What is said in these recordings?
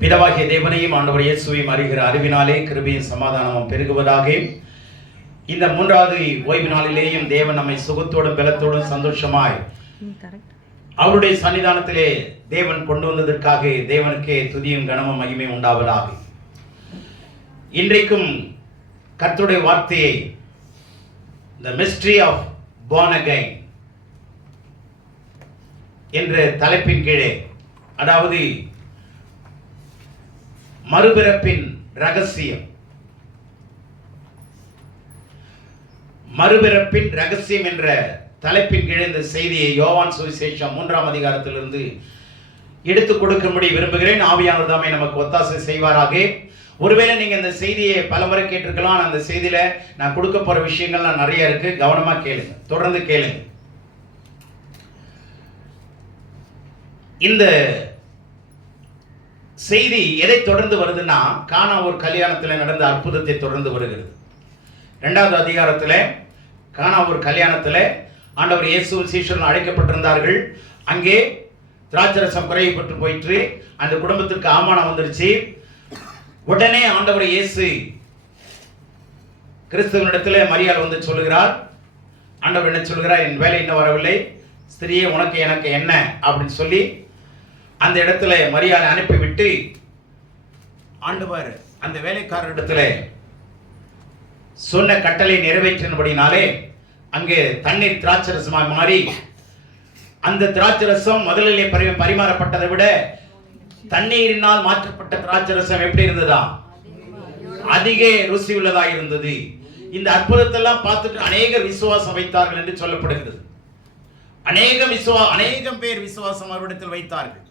பிதாவாகிய தேவனையும் ஆண்டவர் இயேசுவையும் அறிகிற அறிவினாலே கிருபையும் சமாதானமும் பெருகுவதாக. இந்த மூன்றாவது ஓய்வு நாளிலேயும் தேவன் நம்மை சுகத்தோடும் பலத்தோடும் சந்தோஷமாய் அவருடைய சன்னிதானத்திலே தேவன் கொண்டு வந்ததற்காக தேவனுக்கே துதியும் கனமும் மகிமையும் உண்டாவதாக. இன்றைக்கும் கர்த்தருடைய வார்த்தையை The Mystery of Born Again என்ற தலைப்பின் கீழே, அதாவது மறுபிறப்பின் ரகசியம், மறுபிறப்பின் ரகசியம் என்ற தலைப்பின் கீழே இந்த செய்தியை யோவான் சுவிசேஷம் 3ஆம் அதிகாரத்திலிருந்து எடுத்துக் கொடுக்கும்படி விரும்புகிறேன். ஆவியானவர் தாமே நமக்கு ஒத்தாசை செய்வாராக. ஒருவேளை நீங்க இந்த செய்தியை பலமுறை கேட்டிருக்கலாம். அந்த செய்தியில நான் கொடுக்க போற விஷயங்கள்லாம் நிறைய இருக்கு. கவனமா கேளுங்க, தொடர்ந்து கேளுங்க. இந்த செய்தி எதை தொடர்ந்து வருதுன்னா, கானா ஒரு கல்யாணத்தில் நடந்த அற்புதத்தை தொடர்ந்து வருகிறது. 2வது அதிகாரத்தில் கானா ஒரு கல்யாணத்தில் ஆண்டவர் இயேசு சீஷர்கள் அழைக்கப்பட்டிருந்தார்கள். அங்கே திராட்சரசம் குறைவுபட்டு போயிற்று. அந்த குடும்பத்திற்கு அவமானம் வந்துருச்சு. உடனே ஆண்டவர் இயேசு கிறிஸ்துவனிடத்தில் மரியாள் வந்து சொல்லுகிறார். ஆண்டவர் என்ன சொல்கிறார்? என் வேலை இன்னும் வரவில்லை, ஸ்திரியே உனக்கு எனக்கு என்ன அப்படின்னு சொல்லி அந்த இடத்துல மரியாதை அனுப்பிவிட்டு ஆண்டவர் அந்த வேலைக்காரரிடத்துல சொன்ன கட்டளை நிறைவேற்றினபடினாலே அங்கே தண்ணீர் திராட்சரசமாக மாறி, அந்த திராட்சரசம் முதலிலே பரிமாறப்பட்டதை விட தண்ணீரினால் மாற்றப்பட்ட திராட்சரசம் எப்படி இருந்ததா? அதிக ருசி உள்ளதாக இருந்தது. இந்த அற்புதத்தெல்லாம் பார்த்துட்டு அநேகர் விசுவாசம் வைத்தார்கள் என்று சொல்லப்படுகிறது. அநேகம் பேர் விசுவாசம் அவரிடத்தில் வைத்தார்கள்.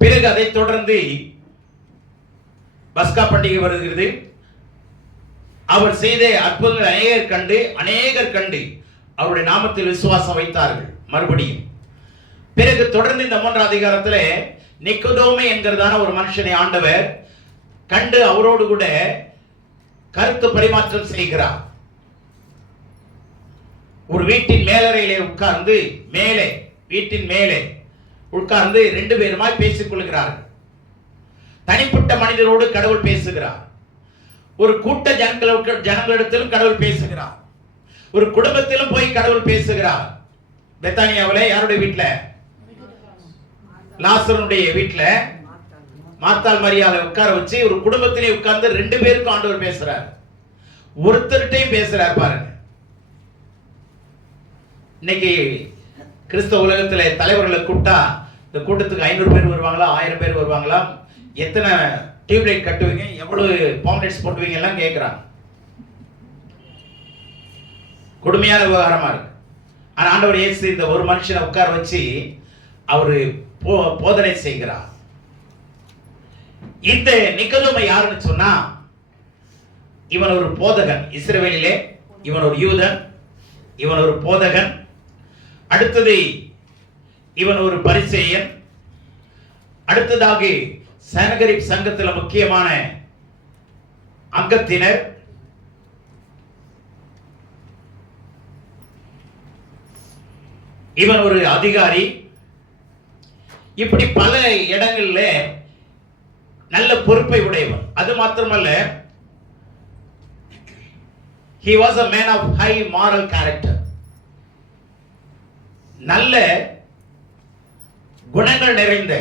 பிறகு அதை தொடர்ந்து பஸ்கா பண்டிகை வருகிறது. அவர் செய்த அற்புதங்கள் அநேகர் கண்டு அவருடைய நாமத்தில் விசுவாசம் வைத்தார்கள் மறுபடியும். பிறகு தொடர்ந்து இந்த 3ஆம் அதிகாரத்தில் நிக்கோதேமு என்கிறதான ஒரு மனுஷனை ஆண்டவர் கண்டு அவரோடு கூட கருத்து பரிமாற்றம் செய்கிறார். ஒரு வீட்டின் மேலறையிலே உட்கார்ந்து வீட்டின் மேலே உட்கார்ந்து 2 பேருமாய் பேசிக் கொள்கிறார்கள். தனிப்பட்ட மனிதரோடு கடவுள் பேசுகிறார். ஒரு கூட்ட ஜனங்களிடத்திலும் கடவுள் பேசுகிறார். ஒரு குடும்பத்திலும் போய் கடவுள் பேசுகிறார். பெத்தானியாவில் யாருடைய வீட்டில்? லாசருடைய வீட்டில் மார்த்தாள் மரியாதை உட்கார வச்சு ஒரு குடும்பத்திலே உட்கார்ந்து 2 பேருக்கும் ஆண்டவர் பேசுறார். ஒருத்தர்கிட்டையும் பேசுறார். பாருங்க, இன்னைக்கு கிறிஸ்தவ உலகத்தில் தலைவர்களை கூட்டா இந்த கூட்டத்துக்கு 500 பேர் வருவாங்களா, 1000 பேர் வருவாங்களா, எத்தனை டியூப்லைட் கட்டுவீங்க, எவ்வளவு பாம்லெட்ஸ் போட்டுவீங்க எல்லாம் கேட்கிறாங்க. கொடுமையான விவகாரமா இருக்கு. ஆனா ஆண்டவர் இயேசு இந்த ஒரு மனுஷனை உட்கார வச்சு அவரு போதனை செய்கிறார். இந்த நிக்கோதேமு யாருன்னு சொன்னா, இவன் ஒரு போதகன். இஸ்ரவேலிலே இவன் ஒரு யூதன், இவன் ஒரு போதகன். அடுத்தது இவன் ஒரு பரிசேயன். அடுத்ததாக சனகரிப் சங்கத்தில் முக்கியமான அங்கத்தினர். இவன் ஒரு அதிகாரி. இப்படி பல இடங்கள்ல நல்ல பொறுப்பை உடையவன். அது மாத்திரமல்ல, he was a man of high moral character. நல்ல குணங்கள் நிறைந்த,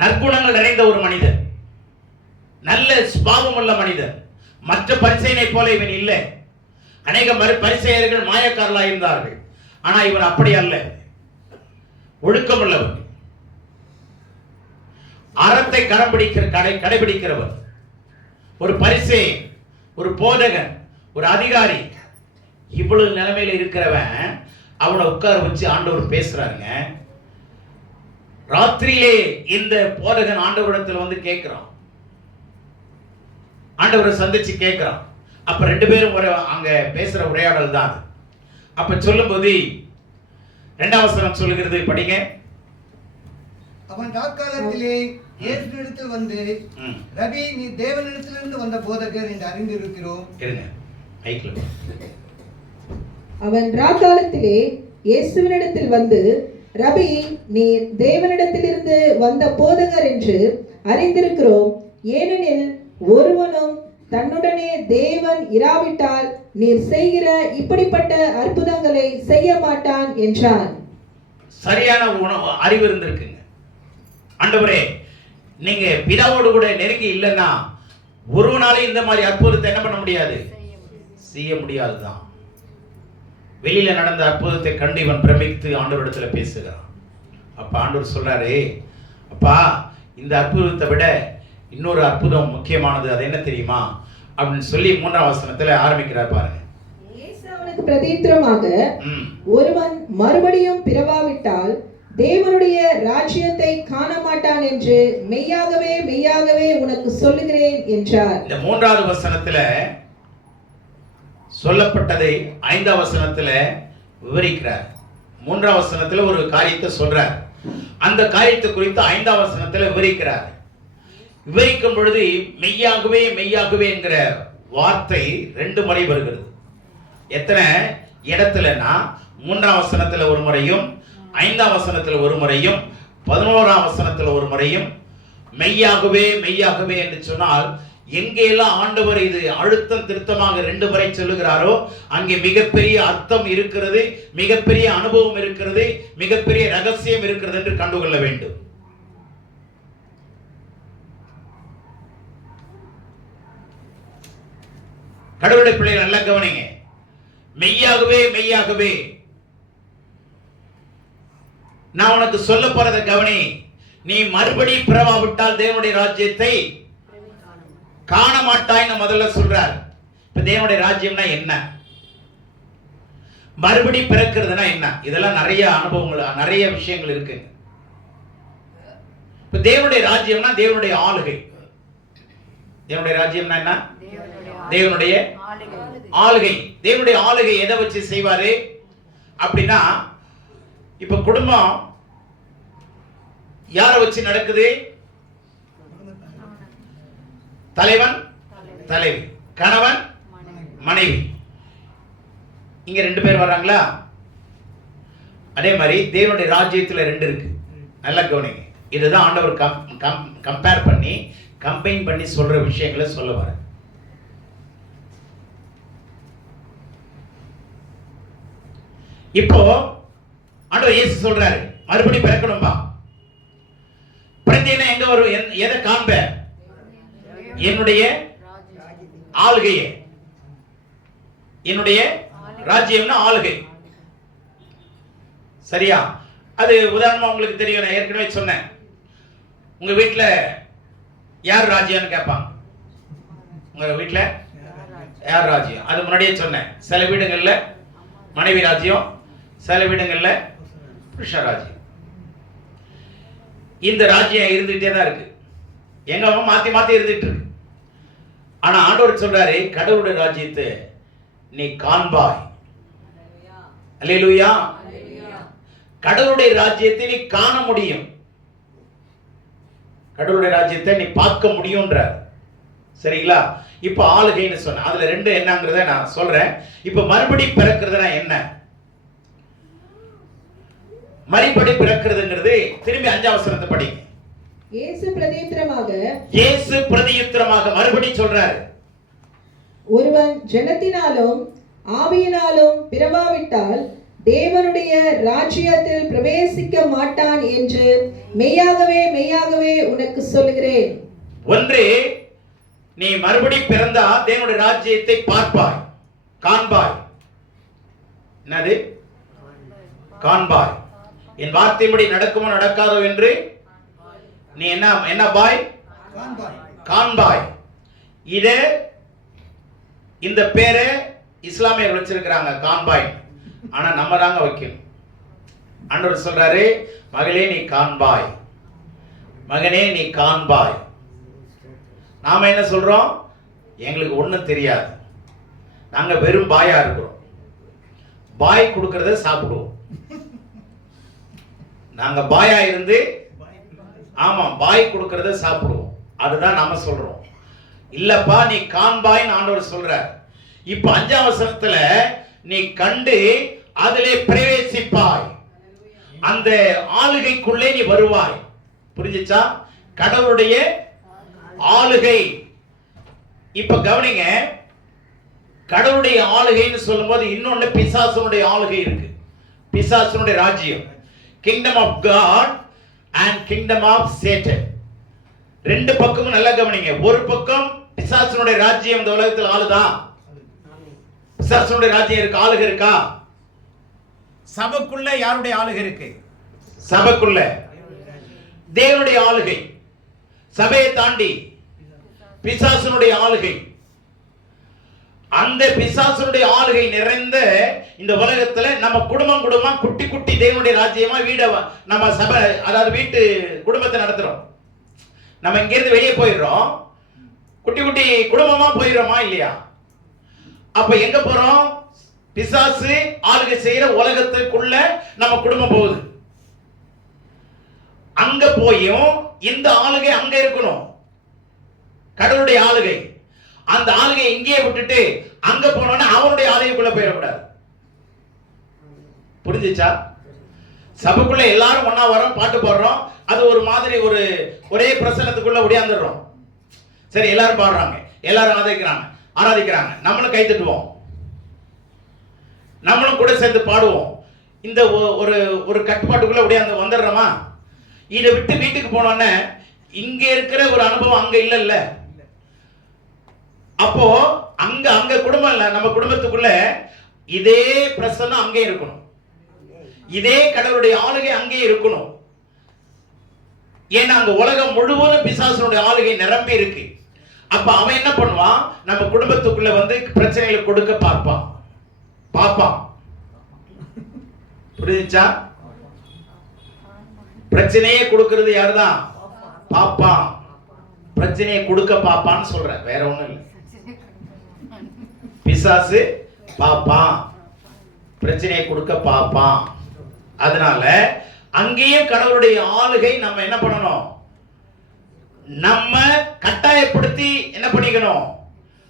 நற்குணங்கள் நிறைந்த ஒரு மனிதன், நல்ல சுபாவம் உள்ள மனிதன். மற்ற பரிசேயனை போல இவன் இல்லை. அநேக பரிசேயர்கள் மாயக்காரர்களாக இருந்தார்கள். ஆனா இவன் அப்படி அல்ல, ஒழுக்கம் உள்ளவன், அறத்தை கடைபிடிக்கிறவன், ஒரு பரிசேயன், ஒரு போதகன், ஒரு அதிகாரி. இவ்வளவு நிலைமையில இருக்கிறவன் அவனை உட்கார வச்சு ஆண்டவர் பேசுறாருங்க. ராத்திரியிலே இந்த போதகன் ஆண்டவரிடத்தில் வந்து கேட்கிறான், ஆண்டவரை சந்திச்சு கேட்கிறான். அப்ப 2 பேரும் அங்க பேசுற உரையாடல் தான். அப்ப சொல்லும்போது 2ஆம் வசனம் சொல்லுகிறது, படிங்க. அவன் தற்காலத்திலே இயேசுவினிடத்தில் வந்து, ரபி, நீ தேவனிடத்திலிருந்து வந்த போதகர் என்று அறிந்திருக்கிறோம். அவன் ராக்காலத்திலே இயேசுவினிடத்தில் வந்து, ரபி, நீர் தேவனிடத்திலிருந்து வந்த போதகர் என்று அறிந்திருக்கிறோம். ஏனெனில் ஒருவனும் தன்னுடனே தேவன் இராவிட்டால் நீர் செய்கிற இப்படிப்பட்ட அற்புதங்களை செய்ய மாட்டான் என்றான். சரியான அறிவு இருந்திருக்குங்க. ஆண்டவரே, நீங்க பிதாவோடு கூட நெருங்கி இல்லைன்னா ஒருவனாலே இந்த மாதிரி அற்புதத்தை என்ன பண்ண முடியாது, செய்ய முடியாதுதான். வெளியில நடந்த அற்புதத்தை கண்டு இவன் பிரமித்து ஆண்டவரிடத்துல பேசுகிறான். அப்ப ஆண்டவர் சொல்றாரு, அப்பா, இந்த அற்புதத்தை விட இன்னொரு அற்புதம் முக்கியமானது, அது என்ன தெரியுமா அப்படின்னு சொல்லி 3ஆம் வசனத்துல ஆரம்பிக்கிறார் பாருங்க. அவனுக்கு பிரதியுத்தரமாக, ஒருவன் மறுபடியும் பிறவாவிட்டால் தேவனுடைய ராஜ்யத்தை காண மாட்டான் என்று மெய்யாகவே மெய்யாகவே உனக்கு சொல்லுகிறேன் என்றார். இந்த 3வது வசனத்துல சொல்லப்பட்டதை 5ஆம் வசனத்துல விவரிக்கிறார். 3ஆம் வசனத்துல ஒரு காரியத்தை சொல்றார், அந்த காரியத்தை குறித்து 5ஆம் வசனத்துல விவரிக்கிறார். விவரிக்கும் பொழுது மெய்யாகவே மெய்யாகவே என்கிற வார்த்தை 2 முறை வருகிறது. எத்தனை இடத்துலனா 3ஆம் வசனத்துல ஒரு முறையும், 5ஆம் வசனத்துல ஒரு முறையும், 11ஆம் வசனத்துல ஒரு முறையும். மெய்யாகவே மெய்யாகவே என்று சொன்னால் எங்கெல்லாம் ஆண்டவர் இது அழுத்தம் திருத்தமாக 2 முறை சொல்லுகிறாரோ அங்கே மிகப்பெரிய அர்த்தம் இருக்கிறது, மிகப்பெரிய அனுபவம் இருக்கிறது, மிகப்பெரிய ரகசியம் இருக்கிறது என்று கண்டுகொள்ள வேண்டும். கடவுளுடைய பிள்ளைகள் நல்லா கவனிங்க. மெய்யாகவே மெய்யாகவே நான் உனக்கு சொல்ல போறத கவனி. நீ மறுபடி பிறவாவிட்டால் தேவனுடைய ராஜ்யத்தை காண மாட்டாய்னு முதல்ல சொல்றார். இப்ப தேவனுடைய ராஜ்யம்னா என்ன, மறுபடி பிறக்கிறதுனா என்ன, இதெல்லாம் நிறைய அனுபவங்கள், நிறைய விஷயங்கள் இருக்கு. இப்ப தேவனுடைய ராஜ்யம்னா தேவனுடைய ஆளுகை. தேவனுடைய ராஜ்யம்னா என்ன, தேவனுடைய ஆளுகை. தேவனுடைய ஆளுகை எதை வச்சு செய்வாரு அப்படின்னா, இப்ப குடும்பம் யாரை வச்சு நடக்குது, தலைவன் தலைவி, கணவன் மனைவி, இங்க 2 பேர் வர்றாங்களா. அதே மாதிரி தேவனுடைய ராஜ்யத்துல 2 இருக்கு. நல்லா கவனிங்க. இதுதான் ஆண்டவர் கம்பேர் பண்ணி கம்பைன் பண்ணி சொல்ற விஷயங்களை சொல்ல வர. இப்போ ஆண்டவர் இயேசு சொல்றாரு, மறுபடி பிறக்கணும்பா. பிறந்தீங்கன்னா எங்க வரும், எதை காண்ப, என்னுடைய ஆளுகையை. என்னுடைய ராஜ்யம்னா ஆளுகை. சரியா? அது உதாரணமா உங்களுக்கு தெரியும், நான் ஏற்கனவே சொன்னேன். உங்க வீட்டுல யார் ராஜ்யம்னு கேட்பாங்க. உங்க வீட்டுல யார் ராஜ்யம், அது முன்னாடியே சொன்னேன். சில வீடுகள்ல மனைவி ராஜ்யம், சில வீடுகள்ல புருஷ ராஜ்யம். இந்த ராஜ்யம் இருந்துகிட்டே தான் இருக்கு. எங்க மாத்தி மாத்தி இருந்துட்டு இருக்கு. ஆனா ஆண்டவர் சொல்றாரு, கடவுளுடைய ராஜ்யத்தை நீ காண்பாய். அல்லேலூயா. கடவுளுடைய ராஜ்யத்தை நீ காண முடியும், கடவுளுடைய ராஜ்யத்தை நீ பார்க்க முடியும்ன்றார். சரிங்களா? இப்ப ஆளுகைன்னு சொன்ன அதுல 2 என்னங்கிறத நான் சொல்றேன். இப்ப மறுபடி பிறக்கிறதுனா என்ன, மறுபடி பிறக்கிறதுங்கிறது திரும்பி 5ஆம் வசனத்தை படிங்க. இயேசு பிரதியுத்தரமாக மறுபடி சொல்றாரு, ஒருவன் ஜனத்தினாலும் ஆவியினாலும் பிறவாவிட்டால் தேவனுடைய ராஜ்யத்தில் பிரவேசிக்க மாட்டான் என்று மெய்யாகவே மெய்யாகவே உனக்கு சொல்லுகிறேன். ஒன்று, நீ மறுபடி பிறந்தா தேவனுடைய ராஜ்யத்தை பார்ப்பாய், காண்பாய். என்னது காண்பாய்? என் வார்த்தைப்படி நடக்குமோ நடக்காதோ என்று நீ என்ன பாய், காண்பாய். இதே இந்த பேரை இஸ்லாமியர்கள் வச்சிருக்கிறாங்க, காண்பாய். ஆனா நம்ம தாங்க வைக்கணும். ஆண்டவர் சொல்றாரு, மகளே நீ காண்பாய், மகனே நீ காண்பாய். நாம என்ன சொல்றோம், எங்களுக்கு ஒண்ணும் தெரியாது, நாங்க வெறும் பாயா இருக்கிறோம். பாய் கொடுக்கறத சாப்பிடுவோம். நாங்க பாயா இருந்து, ஆமா பாய் கொடுக்கறத சாப்பிடுவோம். அதுதான் நாம சொல்றோம். இல்லப்பா நீ காண்பாய்னு ஆண்டவர் சொல்றார். இப்ப 5ஆம் வசனத்துல நீ கண்டு அதிலே பிரவேசிப்பாய், அந்த ஆளுகைக்குள்ளே நீ வருவாய். புரிஞ்சுச்சா? கடவுளுடைய ஆளுகை. இப்ப கவனிங்க, கடவுளுடைய ஆளுகைன்னு சொல்லும்போது இன்னொன்னு பிசாசனுடைய ஆளுகை இருக்கு. பிசாசனுடைய ராஜ்யம், kingdom of God and kingdom of Satan. ரெண்டு பக்கமும் நல்லா கவனிங்க. ஒரு பக்கம் பிசாசனுடைய ராஜ்யம் இந்த உலகத்தில் ஆளுதான். பிசாசனுடைய ராஜ்யம் இருக்கு, ஆளுகை இருக்கா? சபைக்குள்ள யாருடைய ஆளுகை இருக்கு? சபைக்குள்ள தேவனுடைய ஆளுகை. சபையை தாண்டி பிசாசனுடைய ஆளுகை. அந்த பிசாசனுடைய ஆளுகை நிறைந்த இந்த உலகத்துல நம்ம குடும்பமா குட்டி குட்டி தேவனுடைய ராஜ்யமா வீட நம்ம சபை, அதாவது வீட்டு குடும்பத்தை நடத்துறோம். நம்ம இங்க இருந்து வெளியே போயிடுறோம், குட்டி குட்டி குடும்பமா போயிடுறோமா இல்லையா? அப்ப எங்க போறோம்? பிசாசு ஆளுகை செய்யற உலகத்துக்குள்ள நம்ம குடும்பம் போகுது. அங்க போயும் இந்த ஆளுகை அங்க இருக்கணும். கடவுளுடைய ஆளுகை, அந்த ஆளுகை இங்கேயே விட்டுட்டு அங்க போனோம்னா அவனுடைய ஆளுகைக்குள்ள போயிடக்கூடாது. புரிஞ்சுச்சா? சபைக்குள்ள எல்லாரும் ஒண்ணா வரோம், பாட்டு பாடுறோம், அது ஒரு மாதிரி ஒரே பிரசன்னத்துக்குள்ள ஒடியாந்துடுறோம். சரி, எல்லாரும் பாடுறாங்க, எல்லாரும் ஆராதிக்கிறாங்க, நம்மளும் கை தட்டுவோம், நம்மளும் கூட சேர்ந்து பாடுவோம். இந்த ஒரு கட்டுப்பாட்டுக்குள்ள ஒடியாந்து வந்துடுறோமா? இதை விட்டு வீட்டுக்கு போனோன்னே இங்க இருக்கிற ஒரு அனுபவம் அங்க இல்ல. அப்போ அங்க குடும்பம் இல்ல, நம்ம குடும்பத்துக்குள்ள இதே பிரசன்னம் அங்கே இருக்கணும், இதே கடவுளுடைய ஆளுகை அங்கே இருக்கணும். ஏன்னா அங்க உலகம் முழுவதும் பிசாசனுடைய ஆளுகை நிரம்பி இருக்கு. அப்ப அவன் என்ன பண்ணுவான்? நம்ம குடும்பத்துக்குள்ள வந்து பிரச்சனைகளை கொடுக்க பார்ப்பான். புரியுச்சா? பிரச்சனையே கொடுக்கிறது யாருதான்? பாப்பான். பிரச்சனையை கொடுக்க பாப்பான்னு சொல்றேன், வேற ஒண்ணும் இல்லை. பிசாசு பாப்பான், பிரச்சனையை கொடுக்க பாப்பான். அதனால அங்கேயும் கடவுளுடைய ஆளுகை நம்ம என்ன பண்ணணும்? நம்ம கட்டாயப்படுத்தி என்ன பண்ணிக்கணும்?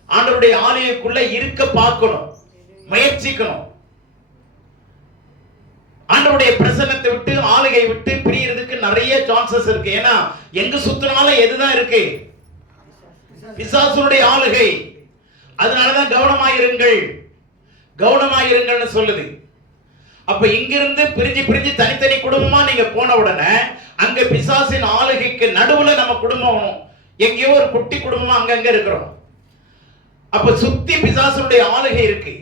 ஆண்டவருடைய ஆளுகைக்குள்ள இருக்க பார்க்கணும், முயற்சிக்கணும். ஆண்டவருடைய பிரசன்னத்தை விட்டு ஆளுகை விட்டு பிரியறதுக்கு நிறைய சான்சஸ் இருக்கு. ஏன்னா எங்க சுத்தினாலும் எதுதான் இருக்கு? பிசாசுடைய ஆளுகை. அதனாலதான் கவனமாயிருங்கள்னு சொல்லுது. அப்ப இங்கிருந்து பிரிஞ்சு தனித்தனி குடும்பமா நீங்க போன உடனே அங்க பிசாசின் ஆளுகைக்கு நடுவுல நம்ம குடும்பம் எங்கேயோ ஒரு குட்டி குடும்பமா அங்கங்க இருக்கிறோம். அப்ப சுத்தி பிசாசுடைய ஆளுகை இருக்கு.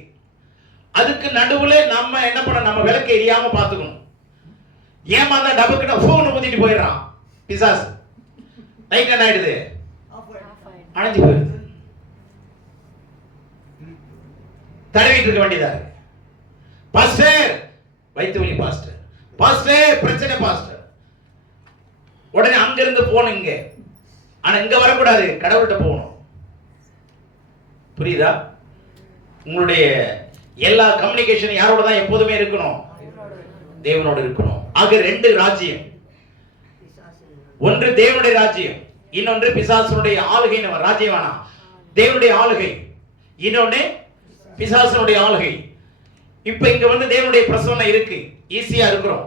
அதுக்கு நடுவுல நம்ம என்ன பண்ண? நம்ம விளக்கு எரியாம பாத்துக்கணும். ஏமாந்தா டபுக்கிட்ட போன் ஊத்திட்டு போயிடறான் பிசாசு. லைட் என்ன ஆயிடுது? அணைஞ்சு போயிடுது. தடவிட்டு இருக்க வேண்டியதா இருக்கு. பாஸ்டர் வயிற்று வலி, பாஸ்டர் பிரச்சனை பாஸ்டர். உடனே அங்க இருந்து போகணும் இங்க. ஆனா இங்க வரக்கூடாது, கடவுள்கிட்ட போகணும். புரியுதா? உங்களுடைய எல்லா கம்யூனிகேஷன் யாரோட தான் எப்போதுமே இருக்கணும்? தேவனோடு இருக்கணும். ஆக ரெண்டு ராஜ்யம், ஒன்று தேவனுடைய ராஜ்யம், இன்னொன்று பிசாசனுடைய ஆளுகை. ராஜ்யம் வேணாம், தேவனுடைய ஆளுகை, இன்னொன்னு பிசாசனுடைய ஆளுகை. இப்ப இங்க வந்து தேவனுடைய பிரசன்னம் இருக்கு, ஈஸியா இருக்கிறோம்,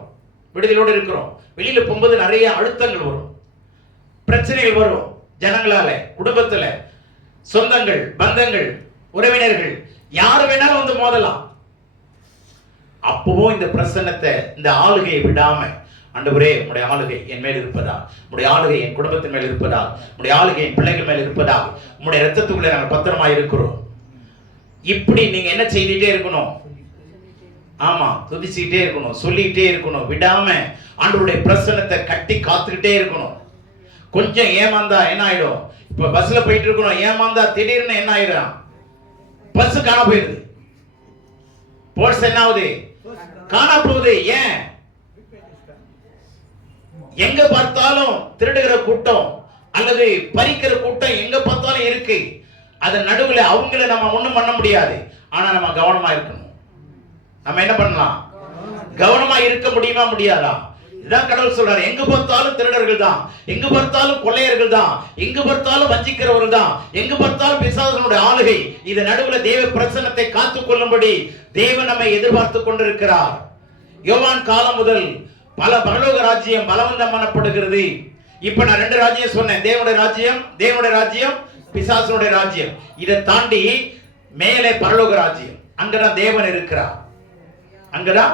விடுதலோடு இருக்கிறோம். வெளியில போகும்போது நிறைய அழுத்தங்கள் வரும், பிரச்சனைகள் வரும். ஜனங்களால, குடும்பத்துல, சொந்தங்கள், பந்தங்கள், உறவினர்கள், யாரு வேணாலும் வந்து மோதலாம். அப்பவும் இந்த பிரசன்னத்தை, இந்த ஆளுகையை விடாம, ஆண்டவரே உம்முடைய ஆளுகை என் மேல் இருப்பதா, உம்முடைய ஆளுகை என் குடும்பத்தின் மேல் இருப்பதா, உம்முடைய ஆளுகை என் பிள்ளைகள் மேல் இருப்பதா, உம்முடைய இரத்தத்துக்குள்ள நாங்கள் பத்திரமா இருக்கிறோம். இப்படி நீங்க என்ன செய்துட்டே இருக்கணும்? ஆமா, துதிச்சுக்கிட்டே இருக்கணும், சொல்லிக்கிட்டே இருக்கணும், விடாம ஆண்டவருடைய பிரசன்னத்தை கட்டி காத்துக்கிட்டே இருக்கணும். கொஞ்சம் ஏமாந்தா என்ன ஆயிடும்? இப்ப பஸ்ல போயிட்டு இருக்கணும், ஏமாந்தா திடீர்னு என்ன ஆயிடும்? பஸ் காண போயிடுது, போர்ஸ் என்ன ஆகுது? காண போகுது. ஏன்? எங்க பார்த்தாலும் திருடுகிற கூட்டம் அல்லது பறிக்கிற கூட்டம் எங்க பார்த்தாலும் இருக்கு. அதன் நடுவுல அவங்கள நம்ம ஒண்ணும் பண்ண முடியாது. ஆனா நம்ம கவனமா இருக்கணும். நம்ம என்ன பண்ணலாம்? கவனமா இருக்க முடியுமா? முடியாதா? இதான் கடவுள் சொல்றாரு. எங்கு பார்த்தாலும் திருடர்கள் தான், எங்கு பார்த்தாலும் கொள்ளையர்கள் தான், எங்கு பார்த்தாலும் வஞ்சிக்கிறவர்கள் தான், எங்கு பார்த்தாலும் பிசாசனுடைய ஆளுகை. இது நடுவுல தேவ பிரசன்னத்தை காத்துக் கொள்ளும்படி தேவன் நம்மை எதிர்பார்த்து கொண்டிருக்கிறார். யோவான் காலம் முதல் பல பரலோக ராஜ்யம் பலவந்தம் பண்ணப்படுகிறது. இப்ப நான் 2 ராஜ்யம் சொன்னேன், தேவனுடைய ராஜ்யம், பிசாசனுடைய ராஜ்யம். இதை தாண்டி மேலே பரலோக ராஜ்யம், அங்கதான் தேவன் இருக்கிறார், அங்கதான்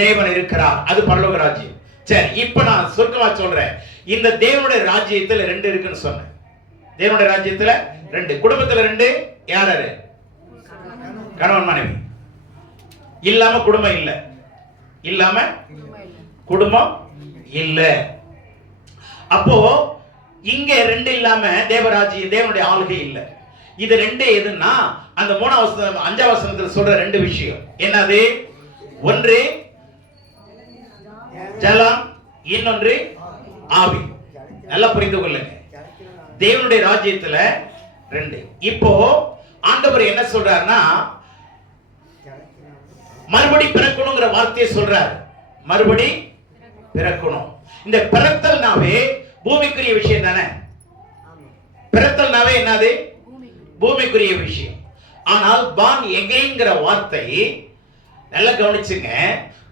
தேவன் இருக்கிறார், அது பரலோக ராஜ்யம். சரி, இப்ப நான் சுருக்கமா சொல்றேன். இந்த தேவனுடைய ராஜ்யத்துல 2 இருக்குன்னு சொன்னேன். தேவனுடைய ராஜ்யத்துல 2, குடும்பத்துல 2. யார் யாரு? கணவன் மனைவி. இல்லாம குடும்பம் இல்ல, இல்லாம குடும்பம் இல்ல. அப்போ இங்க 2 இல்லாம தேவராஜ்யம், தேவனுடைய ஆளுகை இல்ல. இது 2 எதுன்னா அந்த 5ஆம் வசனத்துல சொல்ற 2 விஷயம் என்னது? ஒன்று ஜலம், இன்னொன்று ஆவி. நல்லா புரிந்து கொள்ளுங்க. தேவனுடைய ராஜ்யத்துல 2. இப்போ ஆண்டவர் என்ன சொல்றாருன்னா மறுபடி பிறக்கணுங்கிற வார்த்தையை சொல்றாரு. மறுபடி பிறக்கணும். இந்த பிறத்தல்னாவே பூமிக்குரிய விஷயம் தானே. பிறத்தல்னாவே என்னது? பூமிக்குரிய விஷயம். ஆனால் born againங்கிற வார்த்தை நல்லா கவனிச்சுங்க.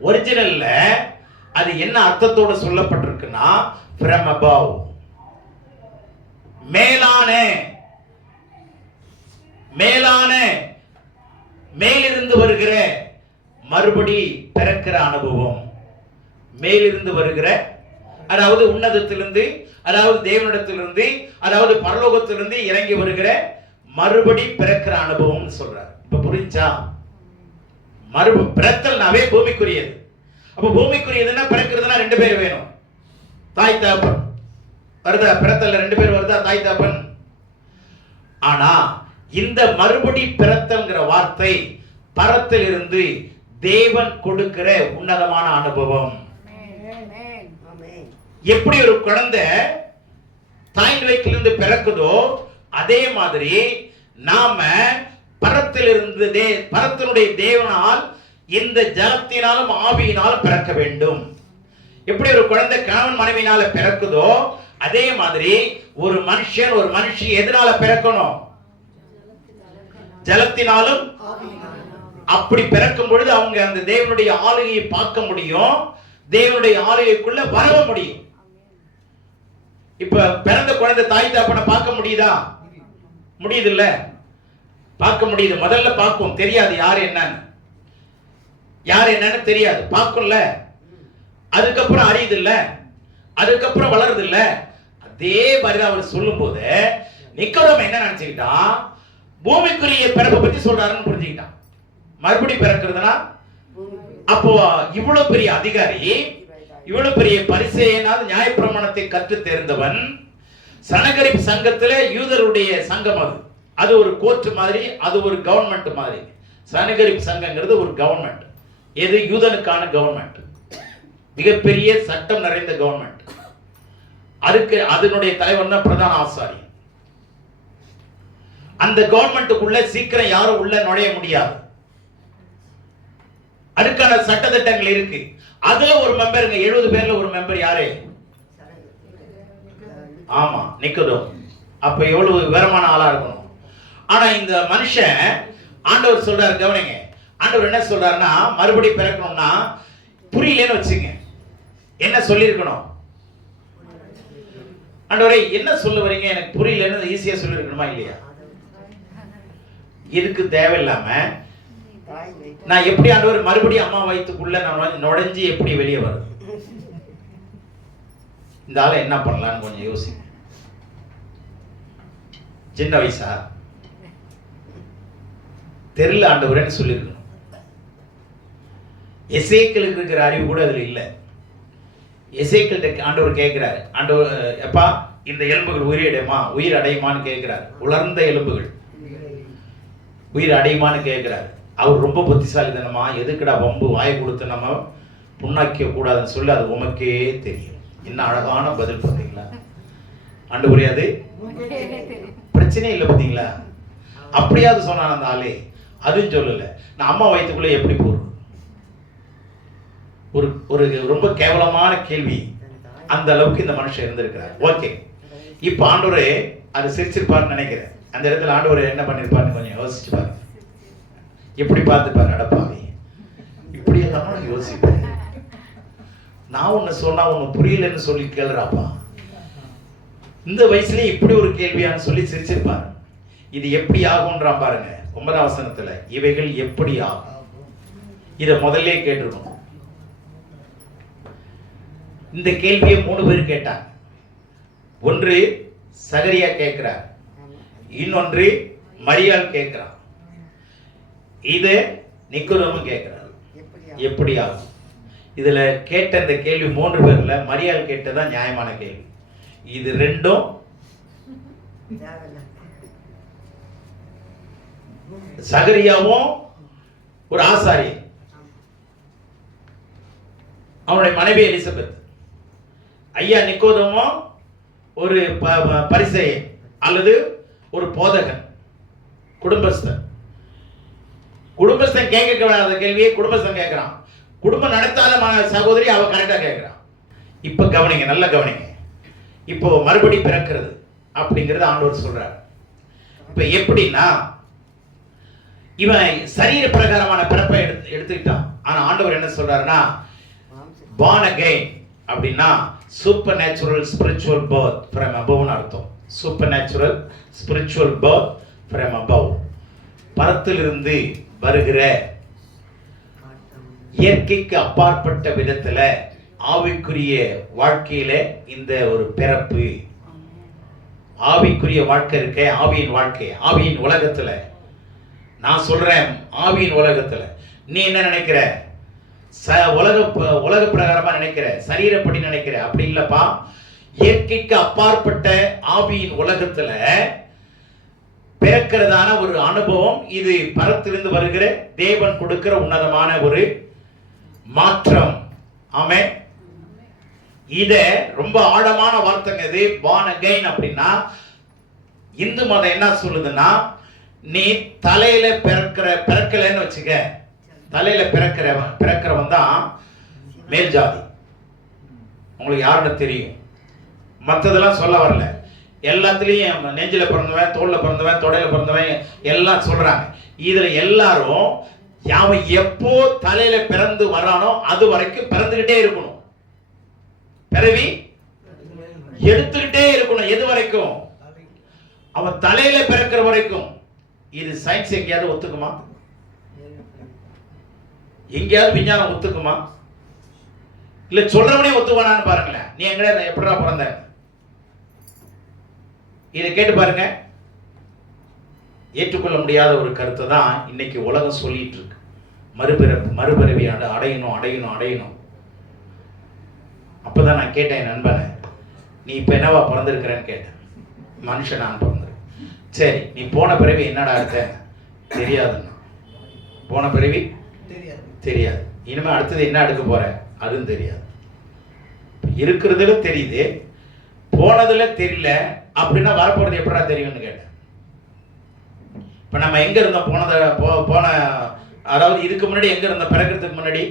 ஒரிஜினல்ல அது என்ன அர்த்தத்தோட சொல்லப்பட்டிருக்குன்னா from above, மேலான, மேலிருந்து வருகிற மறுபடி பிறக்கிற அனுபவம். மேலிருந்து வருகிற, அதாவது உன்னதத்திலிருந்து, அதாவது தேவனிடத்திலிருந்து, அதாவது பரலோகத்திலிருந்து இறங்கி வருகிற மறுபடி பிறக்கிற அனுபவம் சொல்றாரு. இப்ப புரிஞ்சா? பிறத்தல்னாவே பூமிக்குரியது. அப்ப பூமிக்குரியதுன்னா பிறக்கிறதுனா 2 பேர் வேணும். தாய் தகப்பன் வருதா? பிறத்தல்ல 2 பேர் வருதா? தாய் தகப்பன். ஆனா இந்த மறுபடி பிறத்தல்ங்கிற வார்த்தை பரத்தில் இருந்து தேவன் கொடுக்கிற உன்னதமான அனுபவம். எப்படி ஒரு குழந்தை தாயின் வயிற்றிலிருந்து பிறக்குதோ அதே மாதிரி நாம பரத்திலிருந்து பரத்தினுடைய தேவனால் இந்த ஜலத்தினாலும் ஆவியினாலும் பிறக்க வேண்டும். எப்படி ஒரு குழந்தை கணவன் மனைவினால பிறக்குதோ அதே மாதிரி ஒரு மனுஷன் ஒரு மனுஷி எதனால பிறக்கணும்? ஜலத்தினாலும். அப்படி பிறக்கும் பொழுது அவங்க அந்த தேவனுடைய ஆளுகையை பார்க்க முடியும், தேவனுடைய ஆளுகைக்குள்ள வர முடியும். இப்ப பிறந்த குழந்தை தாய் தகப்பனை பார்க்க முடியுதா? முடியுது இல்ல? பார்க்க முடியுது. முதல்ல பார்க்கும், தெரியாது யார் என்னன்னு தெரியாது, பார்க்கும்ல. அதுக்கப்புறம் அறியுது இல்ல, அதுக்கப்புறம் வளருது இல்ல. அதே மாதிரி அவர் சொல்லும் போது நிக்கோதேம் என்ன நினைச்சுக்கிட்டான்? பூமிக்குரிய பிறப்பை பத்தி சொல்றாருன்னு புரிஞ்சுக்கிட்டான். மறுபடி பிறக்கிறதுனா அப்போ இவ்வளவு பெரிய அதிகாரி, இவ்வளவு பெரிய பரிசேயனாவது நியாயப்பிரமாணத்தை கற்று தேர்ந்தவன், சனகரிப் சங்கத்துல யூதருடைய சங்கம், அது ஒரு கோர்ட் மாதிரி, அது ஒரு கவர்மெண்ட் மாதிரி. சனகரிப் சங்கங்கிறது ஒரு கவர்மெண்ட். எது? யூதனுக்கான கவர்மெண்ட், மிகப்பெரிய சட்டம் நிறைந்த கவர்மெண்ட். அதுக்கு அதனுடைய தலைவர் தான் பிரதான ஆசாரி. அந்த கவர்மெண்ட்டுக்குள்ள சீக்கிரம் யாரும் உள்ள நுழைய முடியாது. அதுக்கான சட்ட திட்டங்கள் இருக்கு. அதுல ஒரு மெம்பருங்க, 70 பேர்ல ஒரு மெம்பர் யாரு? ஆமா, நிக்கோதேம். அப்ப எவ்வளவு விவரமான ஆளா இருக்கணும். ஆனா இந்த மனுஷன், ஆண்டவர் சொல்றாரு, கவனிங்க. ஆண்டவர் என்ன சொல்றாருன்னா மறுபடி பிறக்கணும்னா புரியலன்னு வச்சுங்க, என்ன சொல்லியிருக்கணும்? ஆண்டவரே என்ன சொல்ல வரீங்க, எனக்கு புரியலன்னு ஈஸியா சொல்லியிருக்கணுமா இல்லையா? இதுக்கு தேவையில்லாம நான் எப்படி ஆண்டவர் மறுபடியும் அம்மா வயிற்றுக்குள்ள நான் நுழைஞ்சு எப்படி வெளியே வரும்? இந்த ஆளை என்ன பண்ணலான்னு கொஞ்சம் யோசிங்க. சின்ன வயசா தெரியல ஆண்டவரேன்னு சொல்லியிருக்கணும். எசேக்கியலுக்கு இருக்கிற அறிவு கூட அதுல இல்லை. எசேக்கியல்கிட்ட ஆண்டவர் கேட்கிறாரு, ஆண்டவர் எப்பா இந்த எலும்புகள் உயிர் அடையுமான்னு கேட்கிறாரு. உலர்ந்த எலும்புகள் உயிர் அடையுமான்னு கேட்கிறாரு. அவர் ரொம்ப புத்திசாலித்தனமா, எதுக்குடா வம்பு வாயை கொடுத்து நம்ம புண்ணாக்க கூடாதுன்னு சொல்லி, அது உமக்கே தெரியும். என்ன அழகான பதில் பார்த்தீங்களா? ஆண்டவரே அது பிரச்சனையே இல்லை பார்த்தீங்களா? அப்படியாவது சொன்னான் அந்த ஆளே. அதுவும் சொல்லல, நான் அம்மா வயிற்றுக்குள்ள எப்படி போறது? ஒரு ஒரு ரொம்ப கேவலமான கேள்வி. அந்த அளவுக்கு இந்த மனுஷன் இருந்திருக்கிறார். ஓகே, இப்போ ஆண்டவர் அது சிரிச்சிருப்பார்னு நினைக்கிறேன். அந்த இடத்துல ஆண்டவர் என்ன பண்ணிருப்பாருன்னு கொஞ்சம் யோசிச்சு பாருங்க. எப்படி பார்த்துப்பாரு, அடப்பாவி இப்படி எல்லாம் யோசிப்பேன். நான் ஒன்னு சொன்னா ஒன்னு புரியலன்னு சொல்லி கேளுறாப்பா, இந்த வயசுலயே இப்படி ஒரு கேள்வியான்னு சொல்லி சிரிச்சிருப்பாரு. இது எப்படி ஆகும்ன்றான் பாருங்க 9ஆம் வசனத்துல, இவைகள் எப்படி ஆகும். இத முதல்ல கேட்டிருக்கணும். இந்த கேள்வியை 3 பேர் கேட்டாங்க. ஒன்று சகரியா கேட்கிறார், இன்னொன்று மரியாள் கேட்கிறார், இது நிக்கோதேமும் கேட்கிறார். எப்படி ஆகும்? இதுல கேட்ட இந்த கேள்வி 3 பேர்ல மரியாள் கேட்டதான் நியாயமான கேள்வி. இது ரெண்டும் சகரியாவும் ஒரு ஆசாரி, அவனுடைய மனைவி எலிசபெத். ஐயா நிக்கோதேமும் ஒரு பரிசேயன் அல்லது ஒரு போதகன், குடும்பஸ்தன். குடும்பஸ்தன் கேட்க வேண்டாத கேள்வியை குடும்பஸ்தன் கேட்கிறான். குடும்பம் நடத்தாத சகோதரி அவ கரெக்டா கேட்கிறான். இப்ப கவனிங்க, நல்ல கவனிங்க. இப்போ மறுபடி பிறக்கிறது அப்படிங்கறது ஆண்டவர் சொல்றார். இப்ப எப்படின்னா, இவன் சரீர பிரகாரமான பிறப்பை எடுத்துக்கிட்டான். ஆனா ஆண்டவர் என்ன சொல்றாருன்னா, born again அப்படின்னா super natural spiritual birth from அபவ்னு அர்த்தம். Super natural spiritual birth from above, பரத்திலிருந்து வருகிற இயற்கைக்கு அப்பாற்பட்ட விதத்துல ஆவிக்குரிய வாழ்க்கையில இந்த ஒரு பிறப்பு. ஆவிக்குரிய வாழ்க்கை இருக்க, ஆவியின் வாழ்க்கை, ஆவியின் உலகத்துல. நான் சொல்றேன், ஆவியின் உலகத்துல நீ என்ன நினைக்கிற? உலக பிரகாரமா நினைக்கிற, சரீரப்படி நினைக்கிற, அப்படி இல்லப்பா. இயற்கைக்கு அப்பாற்பட்ட ஆவியின் உலகத்துல பிறக்கிறதான ஒரு அனுபவம். இது பரத்திலிருந்து வருகிற தேவன் கொடுக்கிற உன்னதமான ஒரு மாற்றம். ஆமென். இத ரொம்ப ஆழமான வார்த்தைங்க இது. born again அப்படின்னா இந்து மதம் என்ன சொல்லுதுன்னா, நீ தலையில பிறக்கலன்னு வச்சுக்க, தலையில பிறக்கிறவன் தான் மேல் ஜாதி. உங்களுக்கு யாருன்னு தெரியும். மற்றதெல்லாம் சொல்ல வரல. எல்லாத்துலயும் நெஞ்சில பிறந்தவன், தோல்ல பிறந்தவன், தொடையில பிறந்தவன் எல்லாம் சொல்றாங்க. இதுல எல்லாரும் அவன் எப்போ தலையில பிறந்து வரானோ அது வரைக்கும் பிறந்துகிட்டே இருக்கணும். பிறவி எடுத்துக்கிட்டே இருக்கணும். எது வரைக்கும்? அவன் தலையில பிறக்கிற வரைக்கும். இது சயின்ஸ் எங்கேயாவது ஒத்துக்குமா? எங்கேயாவது விஞ்ஞானம் ஒத்துக்குமா? இல்ல சொல்றவனே ஒத்துவானான்னு பாருங்களேன். நீ எங்க எப்படா பிறந்த? இதை கேட்டு பாருங்க. ஏற்றுக்கொள்ள முடியாத ஒரு கருத்தை தான் இன்னைக்கு உலகம் சொல்லிட்டு இருக்கு. மறுபிறவி அடையணும் அடையணும் அடையணும். அப்பதான் நான் கேட்டேன் என் நண்பனை, நீ இப்ப என்னவா பிறந்திருக்கிறேன்னு கேட்டேன். மனுஷன் நான் பிறந்திருக்கேன். சரி, நீ போன பிறவி என்னடா இருக்க? தெரியாதுன்னா. போன பிறவி தெரியாது. இனிமே அடுத்தது என்ன எடுக்க போற அதுவும் தெரியாது. இருக்கிறதுல தெரியுது, போனதுல தெரியல. அப்படின்னா வரப்போறது எப்படா தெரியும்னு கேட்டேன். இப்ப நம்ம எங்க இருந்தோம்? போன அதாவது இதுக்கு முன்னாடி எங்க இருந்தோம்? பிறக்கிறதுக்கு முன்னாடி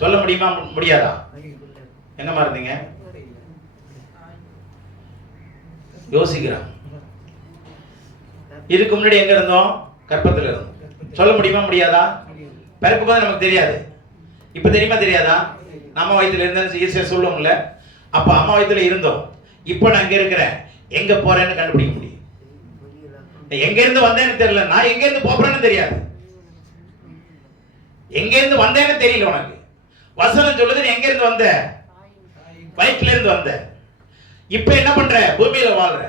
சொல்ல முடியுமா? முடியாதா? எங்கம்மா இருந்தீங்க? யோசிக்கிறான். இதுக்கு முன்னாடி எங்க இருந்தோம்? கர்ப்பத்தில் இருந்தோம். சொல்ல முடியுமா? முடியாதா? பிறக்கும் போது நமக்கு தெரியாது. இப்ப தெரியுமா? தெரியாதா? நம்ம வயிற்றுல இருந்தேன்னு ஈஸியா சொல்லுவோம்ல. அப்ப அம்மா வயிற்றுல இருந்தோம். இப்ப நான் இங்க இருக்கிறேன். எங்க போறேன்னு கண்டுபிடிக்க முடியும். எங்க இருந்து வந்தேன்னு தெரியல. நான் எங்க இருந்து போறேன்னு தெரியாது. எங்க இருந்து வந்தேன்னு தெரியல உனக்கு. வசனம் சொல்லுது, நீ எங்க இருந்து வந்த? வயிற்றுல இருந்து வந்த. இப்ப என்ன பண்ற? பூமியில வாழ்ற.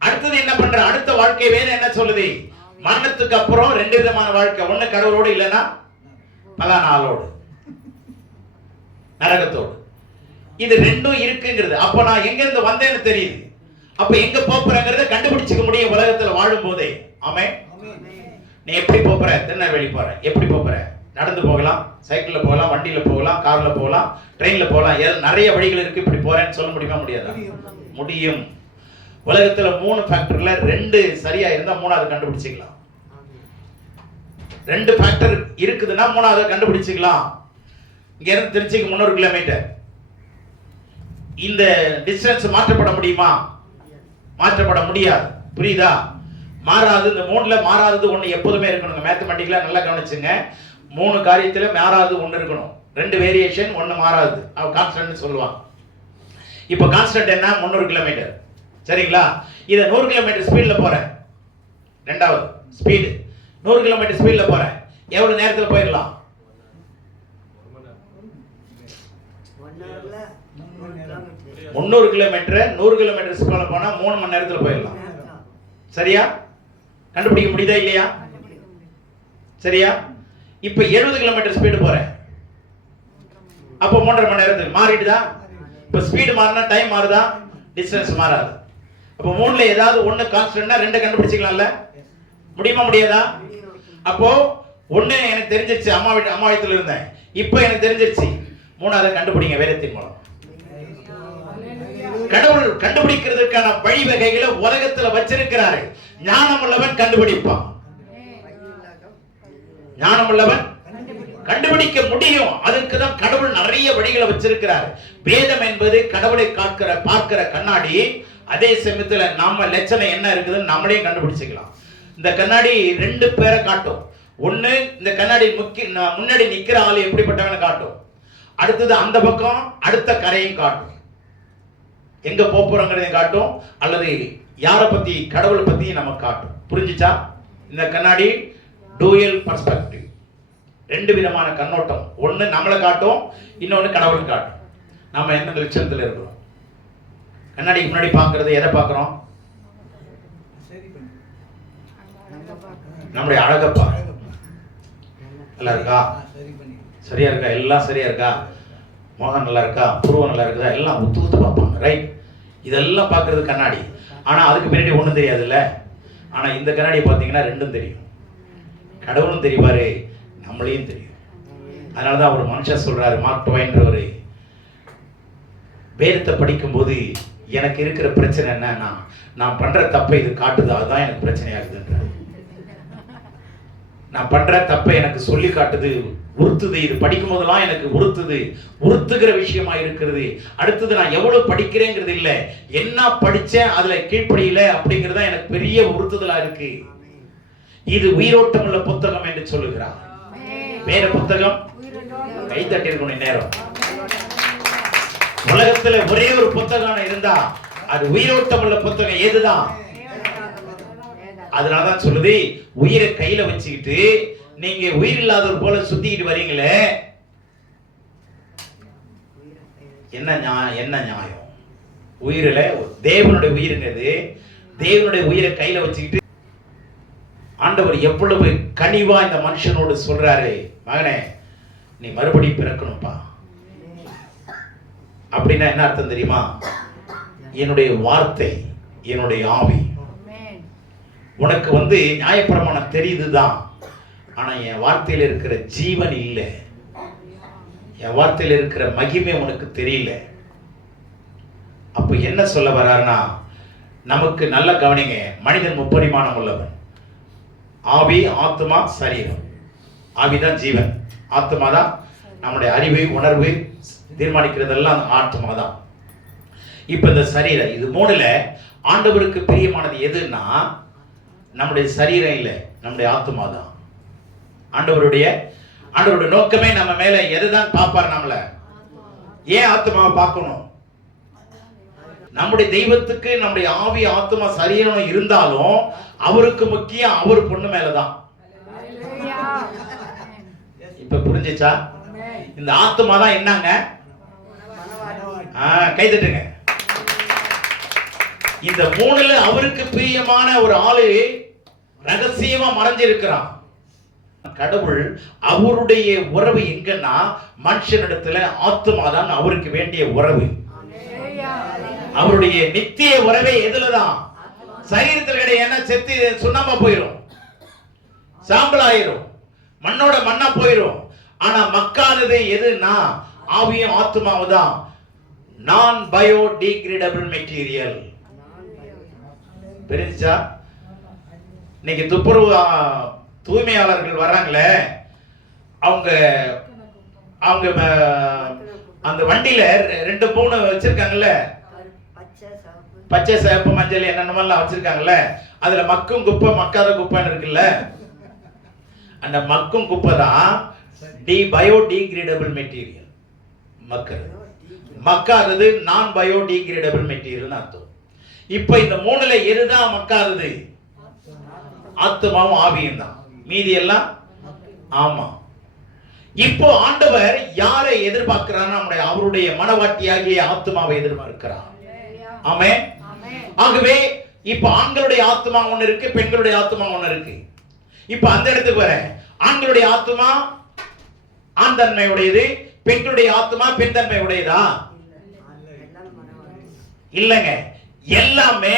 அடுத்தது என்ன பண்ற? அடுத்த வாழ்க்கை வேணும். என்ன சொல்லுது? மரணத்துக்கு அப்புறம் 2 விதமான வாழ்க்கை. ஒண்ணு கடவுளோடு, இல்லைன்னா பலான ஆளோடு, நரகத்தோடு. இது ரெண்டும் இருக்குங்கிறது. அப்ப நான் எங்க இருந்து வந்தேன்னு தெரியுது. அப்ப எங்க போறேங்கிறத கண்டுபிடிச்சுக்க முடியும் உலகத்துல வாழும் போதே. ஆமென். நீ எப்படி போற? திருநெல்வேலி போற. எப்படி போற? நடந்து போகலாம், சைக்கிள்ல போகலாம், வண்டியில போகலாம், கார்ல போகலாம், ட்ரெயின்ல போகலாம். நிறைய வழிகள் இருக்கு. இப்படி போறேன்னு சொல்ல முடியுமா? முடியாதா? முடியும். உலகத்துல 3 ஃபேக்டர்ல 2 சரியா இருந்தா 3வது கண்டுபிடிச்சிக்கலாம். 2 ஃபேக்டர் இருக்குதுன்னா 3வது கண்டுபிடிச்சிக்கலாம். இங்க இருந்து திருச்சிக்கு 300 கிலோமீட்டர். இந்த டிஸ்டன்ஸ் மாற்றப்பட முடியுமா? மாற்றப்பட முடியாது. புரியுதா? மாறாது. இந்த 3ல மாறாதது ஒண்ணு எப்போதுமே இருக்கணுங்க. மேத்தமெட்டிக்கலா நல்லா கவனிச்சுங்க. 3 காரியத்துல மாறாது ஒண்ணு இருக்கணும். 2 வேரியேஷன், ஒண்ணு மாறாது. அவ கான்ஸ்டன்ட் சொல்லுவாங்க. இப்போ கான்ஸ்டன்ட் என்ன? 300 கிலோமீட்டர். சரிங்களா? இதை 100 கிலோமீட்டர் ஸ்பீட்ல போறேன். ரெண்டாவது ஸ்பீடு 100 கிலோமீட்டர் ஸ்பீட்ல போறேன். எவ்வளவு நேரத்துல போயிடலாம்? 300 கிலோமீட்டர் 100 கிலோமீட்டர் ஸ்பீட்ல போனா 3 மணி நேரத்துல போயிடலாம். சரியா? கண்டுபிடிக்க முடியுதா இல்லையா? சரியா? இப்ப 70 கிலோமீட்டர் ஸ்பீடு போறேன். அப்போ 3.5 மணி நேரத்துக்கு மாறிடுதா? இப்ப ஸ்பீடு மாறினா டைம் மாறுதா? டிஸ்டன்ஸ் மாறாது. அப்போ 3ல ஏதாவது ஒண்ணு கான்ஸ்டன்ட்னா 2 கண்டுபிடிச்சிக்கலாம்ல? முடியுமா முடியாதா? அப்போ ஒண்ணு எனக்கு தெரிஞ்சிருச்சு, அம்மா வயித்துல இருந்தேன். இப்போ எனக்கு தெரிஞ்சிருச்சு. 3ஆவது கண்டுபிடிங்க வேதத்தின் மூலம். கடவுள் கண்டுபிடிக்கிறதுக்கான வழிவகைகளை உலகத்துல வச்சிருக்கிறாரு. ஞானம் உள்ளவன் கண்டுபிடிப்பான். ஞானம் உள்ளவன் கண்டுபிடிக்க முடியும். அதுக்கு தான் கடவுள் நிறைய வழிகளை வச்சிருக்கிறார். வேதம் என்பது கடவுளை பார்க்கிற கண்ணாடி. அதே சமயத்துல நாம லட்சணம் என்ன இருக்குதுன்னு நம்மளே கண்டுபிடிச்சிக்கலாம். இந்த கண்ணாடி 2 பேரை காட்டும். ஒண்ணு, இந்த கண்ணாடி முன்னாடி நிக்கிற ஆள் எப்படிப்பட்டவன்னு காட்டும். அடுத்தது அந்த பக்கம் அடுத்த கரையும் காட்டும். எங்க போறோங்கிறதையும் காட்டும், அல்லது யாரை பத்தி கடவுளை பத்தி நமக்கு காட்டும். புரிஞ்சுச்சா? இந்த கண்ணாடி டூயல் பர்ஸ்பெக்டிவ், 2 விதமான கண்ணோட்டம். ஒண்ணு நம்மளை காட்டும், இன்னொன்னு கடவுளை காட்டும். நாம எந்த லட்சணத்துல இருக்கிறோம்? கண்ணாடிக்கு முன்னாடி பார்க்கறது எதை பார்க்கிறோம்? நம்முடைய அழகப்பா. நல்லா இருக்கா? சரியா இருக்கா? எல்லாம் சரியா இருக்கா? மோகன் நல்லா இருக்கா? புருவம் நல்லா இருக்குதா? எல்லாம் உத்து பார்ப்பாங்க. ரைட்? இதெல்லாம் பார்க்கறது கண்ணாடி. ஆனா அதுக்கு பின்னாடி ஒண்ணும் தெரியாதுல்ல. ஆனா இந்த கண்ணாடியை பார்த்தீங்கன்னா 2ம் தெரியும். கடவுளும் தெரிவாரு, நம்மளையும் தெரியும். அதனாலதான் ஒரு மனுஷன் சொல்றாரு, மார்க் ட்வைன்றவரு, வேதத்தை படிக்கும் போது எனக்கு இருக்கிற பிரச்சனை என்னன்னா, நான் பண்ற தப்பை இது காட்டுது, அதுதான் எனக்கு பிரச்சனையாகுதுன்ற. நான் பண்ற தப்பை எனக்கு சொல்லி காட்டுது, உறுத்துது. இது படிக்கும் போதெல்லாம் எனக்கு உறுத்துகிற விஷயமா இருக்கிறது. அடுத்தது நான் எவ்வளவு படிக்கிறேங்கிறது இல்ல, என்ன படிச்சேன் அதுல கீழ்ப்படியில அப்படிங்கறத எனக்கு பெரிய உறுத்துதலா இருக்கு. இது உயிரோட்டம் உள்ள புத்தகம் என்று சொல்லுகிறார். வேற புத்தகம் கைத்தட்டி இருக்கணும். நேரம் உலகத்துல ஒரே ஒரு புத்தகம் இருந்தா அது உயிரோட்டம் உள்ள புத்தகம் எதுதான்? அதனாலதான் சொல்லுது, உயிரை கையில வச்சுக்கிட்டு நீங்க உயிர் இல்லாதவர் போல சுத்திக்கிட்டு வரீங்களே, என்ன நியாயம்? உயிரில தேவனுடைய உயிருங்கிறது, தேவனுடைய உயிரை கையில வச்சுக்கிட்டு ஆண்டவர் எவ்வளவு கனிவா இந்த மனுஷனோடு சொல்றாரு, மகனே நீ மறுபடி பிறக்கணும்பா. அப்படின்னா என்ன அர்த்தம் தெரியுமா? என்னுடைய வார்த்தை, என்னுடைய ஆவி உனக்கு நியாயப்பிரமாணம் தெரியுதுதான், ஆனா என் வார்த்தையில இருக்கிற ஜீவன் இல்லை, என் வார்த்தையில இருக்கிற மகிமை உனக்கு தெரியல. அப்ப என்ன சொல்ல வர்றாருன்னா, நமக்கு நல்ல கவனிங்க, மனிதன் முப்பரிமாணம் உள்ளவன். ஆவி, ஆத்மா, சரீரம். ஆவிதான் ஜீவன், ஆத்மா தான் நம்முடைய அறிவு உணர்வு தீர்மானிக்கிறதெல்லாம் ஆத்மா தான். இப்ப இந்த சரீரம், இது 3ல ஆண்டவருக்கு பிரியமானது எதுன்னா நம்முடைய சரீரம் இல்லை, நம்முடைய ஆத்மா தான். ஆண்டவருடைய நோக்கமே நம்ம மேல எதுதான் பார்ப்பார்? நம்மள ஏன் ஆத்மாவை பார்க்கணும்? நம்முடைய தெய்வத்துக்கு நம்முடைய ஆவி, ஆத்மா, சரீரம் இருந்தாலும் அவருக்கு முக்கியம் அவர் பொண்ணு மேலதான். இப்ப புரிஞ்சுச்சா? இந்த ஆத்மா தான் என்னங்க? கைதட்டுங்க. இந்த 3ல அவருக்கு பிரியமான ஒரு ஆளு ரகசியமா மறைஞ்சிருக்கிறான். கடவுள் அவருடைய உறவு எங்கன்னா மனுஷனிடத்துல ஆத்மா தான் அவருக்கு வேண்டிய உறவு. அவருடைய நித்திய உறவை எதுலதான்? சரீரத்தில் கிடையாது. ஏன்னா செத்து சுண்ணாம்பா போயிரும், சாம்பலாயிரும், மண்ணோட மண்ணா போயிரும். ஆனா மக்கானது எதுன்னா ஆவியும் ஆத்மாவும் தான். நான் பயோடிகிரேடபிள் மெட்டீரியல். தெரிஞ்சா? இன்னைக்கு துப்புரவு தூய்மையாளர்கள் வர்றாங்களே, அவங்க அவங்க அந்த வண்டியில 2-3 வச்சிருக்காங்கல்ல, பச்சை சிவப்பு மஞ்சள் என்னென்னமெல்லாம் வச்சிருக்காங்கல்ல, அதுல மக்கும் குப்பை மக்காத குப்பைன்னு இருக்குல்ல, அந்த மக்கும் குப்பை தான் பயோடிகிரேடபிள் மெட்டீரியல். மக்காதது நான் பயோடிகிரேடபிள் மெட்டீரியல் அர்த்தம். இப்ப இந்த 3ல எதுதான் மக்காதது? ஆத்மாவும் ஆவியும் தான். மீதி எல்லாம் ஆமா. இப்போ ஆண்டவர் யாரை எதிர்பார்க்கிறார்? நம்முடைய அவருடைய மனவாட்டியாகிய ஆத்மாவை எதிர்பார்க்கிறார். ஆமென். ஆகவே இப்ப ஆண்களுடைய ஆத்மா ஒண்ணு இருக்கு, பெண்களுடைய ஆத்மா ஒண்ணு இருக்கு. இப்ப அந்த இடத்துக்கு வர, ஆண்களுடைய ஆத்மா ஆண் தன்மை உடையது, பெண்களுடைய ஆத்மா பெண் தன்மை உடையதா? இல்லங்க, எல்லாமே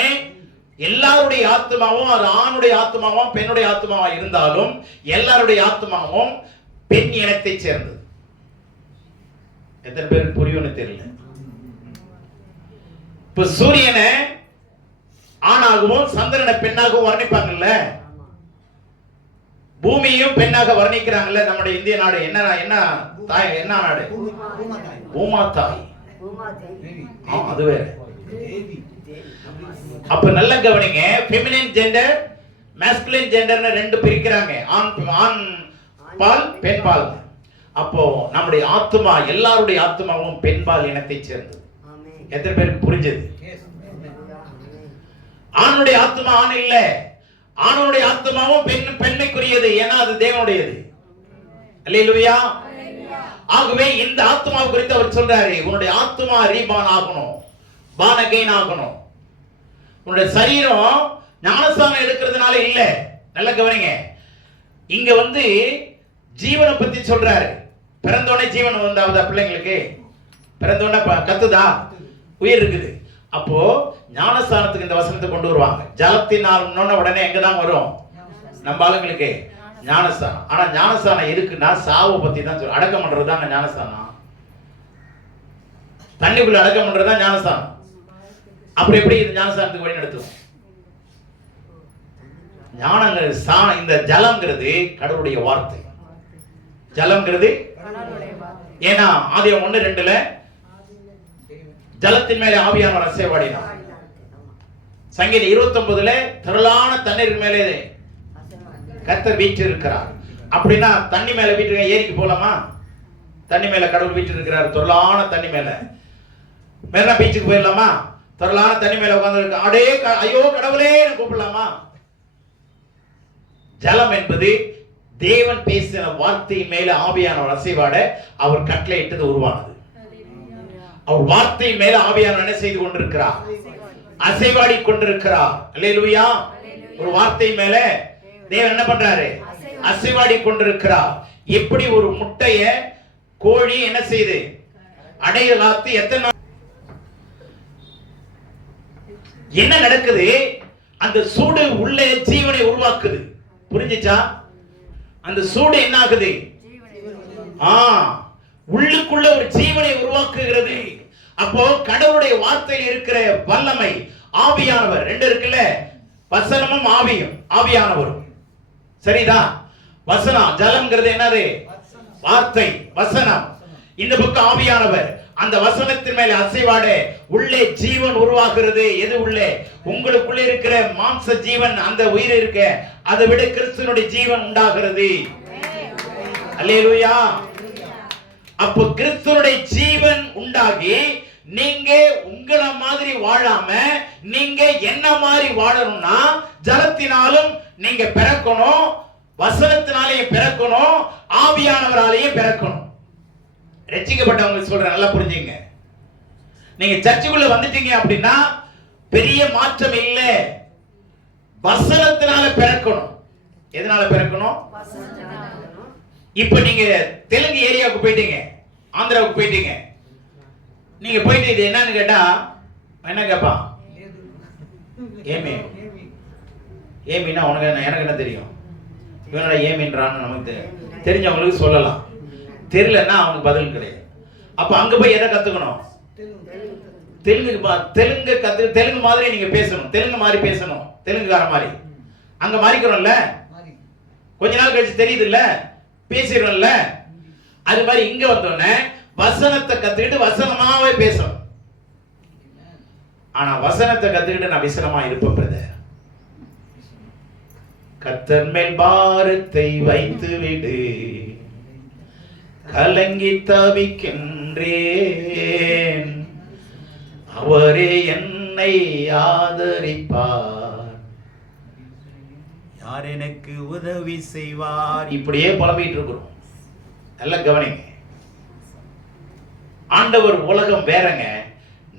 எல்லாருடைய ஆத்மாவும் அது ஆணுடைய ஆத்மாவும் பெண்ணுடைய ஆத்மாவா இருந்தாலும் எல்லாருடைய ஆத்மாவும் பெண் இனத்தை சேர்ந்தது. எத்தனை பேருக்கு புரியும்னு தெரியல. இப்ப சூரியனை ஆணாகவும் சந்திரனை பெண்ணாகவும் வர்ணிப்பாங்கல்ல, பூமியையும் பெண்ணாக வர்ணிக்கிறாங்கல்ல. நம்முடைய இந்திய நாடு என்ன தாய், என்ன நாடு? பூமா தாய். அது வேற. அப்ப நல்ல கவனிங்க, ஃபெமினின் ஜெண்டர், மாஸ்குலின் ஜெண்டர்னு 2 பிரிக்கிறாங்க. ஆண் பால் பெண் பால். அப்போ நம்முடைய ஆத்மா எல்லாருடைய ஆத்மாவும் பெண்பால் இனத்தை சேர்ந்தது. எத்தனை பேருக்கு புரிஞ்சது? ஆணுடைய ஆத்மா ஆண் இல்ல, ஆணுடைய ஆத்மாவும் பெண்மைக்குரியது. ஏன்னா அது தேவனுடையது. அல்லேலூயா. ஆகவே இந்த ஆத்மாவை குறித்து அவர் சொல்றாரு, உன்னுடைய ஆத்மா ரீபான் ஆகணும், born again ஆகணும். உன்னுடைய சரீரம் ஞானஸ்நானம் எடுக்கிறதுனால இல்ல. நல்ல கவனிங்க, இங்க ஜீவனை பத்தி சொல்றாரு. பிறந்தோடனே ஜீவன் வந்தாவதா? பிள்ளைங்களுக்கு பிறந்தோடனே கத்துதா? உயிர் இருக்குது. அப்போ ஞானஸ்தானத்துக்கு இந்த வசனத்தை கொண்டு வருவாங்க. ஜலத்தினால் உடனே எங்கதான் வரும்? நம்ம ஆளுங்களுக்கு ஞானஸ்தானம். ஆனா ஞானஸ்தானம் எதுக்குன்னா சாவை பத்தி தான் சொல்ல. அடக்கம் பண்றதுதான் ஞானஸ்தானம். தண்ணிக்குள்ள அடக்கம் பண்றதுதான் ஞானஸ்தானம். அப்புறம் எப்படி இது ஞானஸ்தானத்துக்கு வழி நடத்தும்? ஞானங்கிறது இந்த ஜலம்ங்கிறது கடவுளுடைய வார்த்தை. ஜலம்ங்கிறது ஏன்னா ஆதியாகமம் 1:2ல ஜலத்தின் மேலே ஆவியானவர் அசைவாடினார். சங்கீதம் 29ல திரளான தண்ணீர் மேலே கர்த்தர் வீற்றிருக்கிறார். அப்படின்னா தண்ணி மேல வீட்டு ஏரிக்கு போலாமா? தண்ணி மேல கடவுள் வீட்டு இருக்கிறார். திரளான தண்ணி மேல மெரினா பீச்சுக்கு போயிடலாமா? திரளான தண்ணி மேல உட்கார்ந்து அடே ஐயோ கடவுளே கூப்பிடலாமா? ஜலம் என்பது தேவன் பேசின வார்த்தை மேல ஆவியானவர் அசைவாட அவர் கட்டளையிட்டது உருவானது. அவர் வார்த்தை மேல ஆவியானவர் என்ன செய்து கொண்டிருக்கிறார்? அசைவாடி கொண்டிருக்கிறார். அல்லேலூயா. ஒரு வார்த்தை மேல தேவன் என்ன பண்றாரு? அசைவாடி கொண்டிருக்கிறார். எப்படி ஒரு முட்டைய கோழி என்ன செய்து அடைய காத்து எத்தனை என்ன நடக்குது? அந்த சூடு உள்ளே ஜீவனை உருவாக்குது. புரிஞ்சுச்சா? அந்த சூடு என்ன ஆகுது? உள்ளுக்குள்ள ஒரு ஜீவனை உருவாக்குகிறது. அப்போ கடவுளுடைய வார்த்தையில் இருக்கிற வல்லமை ஆவியானவர் 2 இருக்குல்ல, வசனமும் ஆவியும் ஆவியானவரும். சரிதான்? வசனம் ஜலம்ங்கிறது என்னது? வார்த்தை வசனம். இந்த பக்கம் ஆவியானவர். அந்த வசனத்தின் மேல அசைவாட உள்ளே ஜீவன் உருவாகிறது. எது உள்ளே? உங்களுக்குள்ளே இருக்கிற மாம்ச ஜீவன், அந்த உயிர் இருக்க, அதை விட கிறிஸ்துவனுடைய ஜீவன் உண்டாகிறது. அல்லேலூயா. அப்போ கிறிஸ்துவனுடைய ஜீவன் உண்டாகி நீங்க உங்களை மாதிரி வாழாம நீங்க என்ன மாதிரி வாழணும்னா ஜலத்தினாலும் நீங்க பிறக்கணும், வசனத்தினாலேயும் பிறக்கணும், ஆவியானவராலேயும் பிறக்கணும். ரட்சிக்கப்பட்டவங்க சொல்றேன், நல்லா புரிஞ்சுங்க. நீங்க சர்ச்சுக்குள்ள வந்துட்டீங்க அப்படின்னா பெரிய மாற்றம் இல்ல. வசனத்தினால பிறக்கணும். எதனால பிறக்கணும்? இப்ப நீங்க தெலுங்கு ஏரியாவுக்கு போயிட்டீங்க, ஆந்திராவுக்கு போயிட்டீங்க. நீங்க போயிட்டு இது என்னன்னு கேட்டா என்ன கேட்பான்? ஏமி. ஏமின்னா உனக்கு எனக்கு என்ன தெரியும்? இவனோட ஏமின்றான்னு நமக்கு தெரிஞ்சவங்களுக்கு சொல்லலாம், தெரியலன்னா அவனுக்கு பதில் கிடையாது. அப்ப அங்க போய் எதை கத்துக்கணும்? தெலுங்கு மாதிரி நீங்க பேசணும், தெலுங்கு மாதிரி பேசணும், தெலுங்குக்கார மாதிரி. அங்க மாறிக்கிறோம்ல, கொஞ்ச நாள் கழிச்சு தெரியுது இல்ல, பேசிடும்ல. அது மாதிரி இங்க வந்தோடனே வசனத்தை கத்துக்கிட்டு வசனமாவே பேசணும். ஆனா வசனத்தை கத்துக்கிட்டு நான் விசனமா இருப்பேன் பிரதர். கர்த்தர் மேல் பாரத்தை வைத்து விடு, கலங்கி தவிக்கின்றேன், அவரே என்னை ஆதரிப்பார், யார் எனக்கு உதவி செய்வார். இப்படியே புலம்பிட்டு இருக்கிறோம். நல்ல கவனிங்க. ஆண்டவர் உலகம் வேறங்க,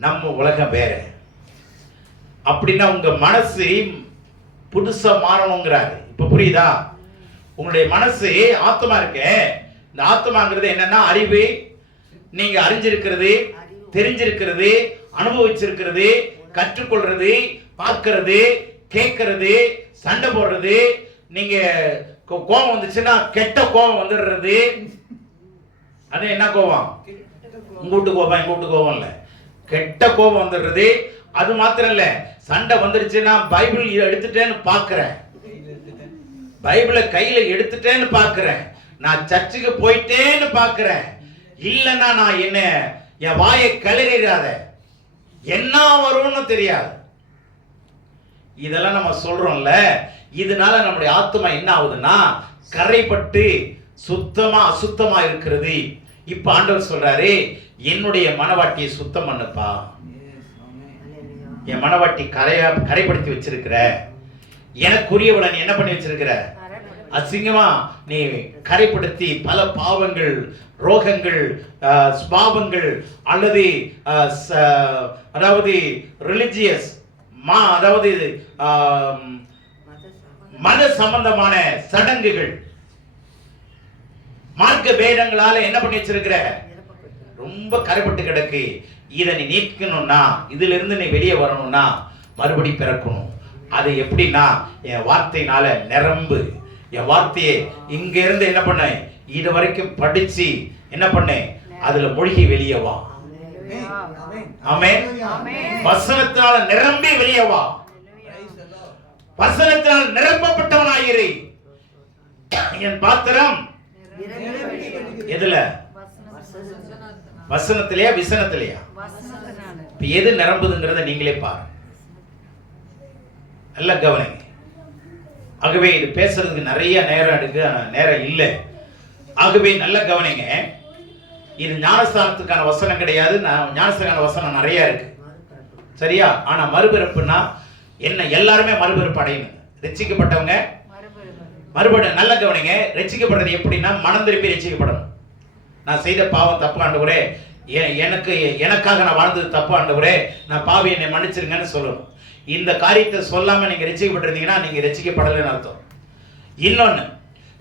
நம்ம உலகம் வேற. அப்படின்னா உங்க மனசு புதுசா மாறணுங்கிறாரு. இப்ப புரியுதா? உங்களுடைய மனசு ஆத்மா இருக்க, இந்த ஆத்மாங்கிறது என்னன்னா அறிவு, நீங்க அறிஞ்சிருக்கிறது, தெரிஞ்சிருக்கிறது, அனுபவிச்சிருக்கிறது, கற்றுக்கொள்றது, பார்க்கிறது, கேட்கறது, சண்டை போடுறது, நீங்க கோபம் வந்துச்சுன்னா கெட்ட கோபம் வந்துடுறது. அது என்ன கோபம்? உங்கூட்டு கோபம், எங்கூட்டு கோபம் இல்ல, கெட்ட கோபம் வந்துடுறது. அது மாத்திரம் இல்ல, சண்டை வந்துருச்சுன்னா பைபிள் எடுத்துட்டேன்னு பாக்குறேன், பைபிளை கையில எடுத்துட்டேன்னு பாக்குறேன், நான் சர்ச்சுக்கு போயிட்டேன்னு பாக்குறேன், இல்லைன்னா நான் என்ன என் வாயை கிளறிடாத, என்ன வரும்னு தெரியாது. இதெல்லாம் நம்ம சொல்றோம்ல, இதனால நம்முடைய ஆத்மா என்ன ஆகுதுன்னா கரைப்பட்டு சுத்தமா அசுத்தமா இருக்கிறது. இப்ப ஆண்டவர் சொல்றாரு, என்னுடைய மனவாட்டியை சுத்தம் பண்ணுப்பா, என் மனவாட்டி கரைப்படுத்தி வச்சிருக்கிற, எனக்குரியவளை நீ என்ன பண்ணி வச்சிருக்கிற, அசிங்கமா நீ கரைப்படுத்தி பல பாவங்கள், ரோகங்கள், பாவங்கள் அல்லது அதாவது ரிலிஜியஸ் அதாவது மத சம்பந்தமான சடங்குகள், மார்க்க பேதங்களால என்ன பண்ணி வச்சிருக்கிற, ரொம்ப கரைப்பட்டு கிடக்கு. இதை நீ நீக்கணும்னா, இதுல இருந்து நீ வெளியே வரணும்னா மறுபடி பிறக்கணும். அது எப்படின்னா என் வார்த்தையினால நிரம்பு, என் வார்த்தையை இங்க இருந்து என்ன பண்ண, இது வரைக்கும் படிச்சு என்ன பண்ண, அதுல மூழ்கி வெளியே வா. ஆமென். வசனத்தினால நிரம்பி வெளியே வா, வசனத்தினால் நிரப்பப்பட்டவனாயிரு. என் பாத்திரம் எதுல? வசனத்திலேயா விசனத்திலேயா? எது நிரம்புதுங்கிறத நீங்களே பாருங்க. நல்ல கவனிங்க. ஆகவே இது பேசுறதுக்கு நிறைய நேரம் எடுக்கு, நேரம் இல்லை. ஆகவே நல்ல கவனிங்க. இது ஞானஸ்தானத்துக்கான வசனம் கிடையாது. ஞானஸ்தான வசனம் நிறைய இருக்கு, சரியா? ஆனா மறுபிறப்புனா என்ன? எல்லாருமே மறுபிறப்பு அடையணும். ரட்சிக்கப்பட்டவங்க மறுபடி நல்ல கவனிங்க. ரட்சிக்கப்படுறது எப்படின்னா மனம் திரும்பி ரட்சிக்கப்படணும். நான் செய்த பாவம் தப்பு ஆண்டவரே, எனக்காக நான் வாழ்ந்தது தப்பு ஆண்டவரே, நான் பாவி என்னை மன்னிச்சிருங்கன்னு சொல்லணும். இந்த காரியத்தை சொல்லாம நீங்க ரட்சிக்கப்பட்டிருந்தீங்கன்னா நீங்க ரட்சிக்கப்படலைன்னு அர்த்தம். இன்னொன்னு,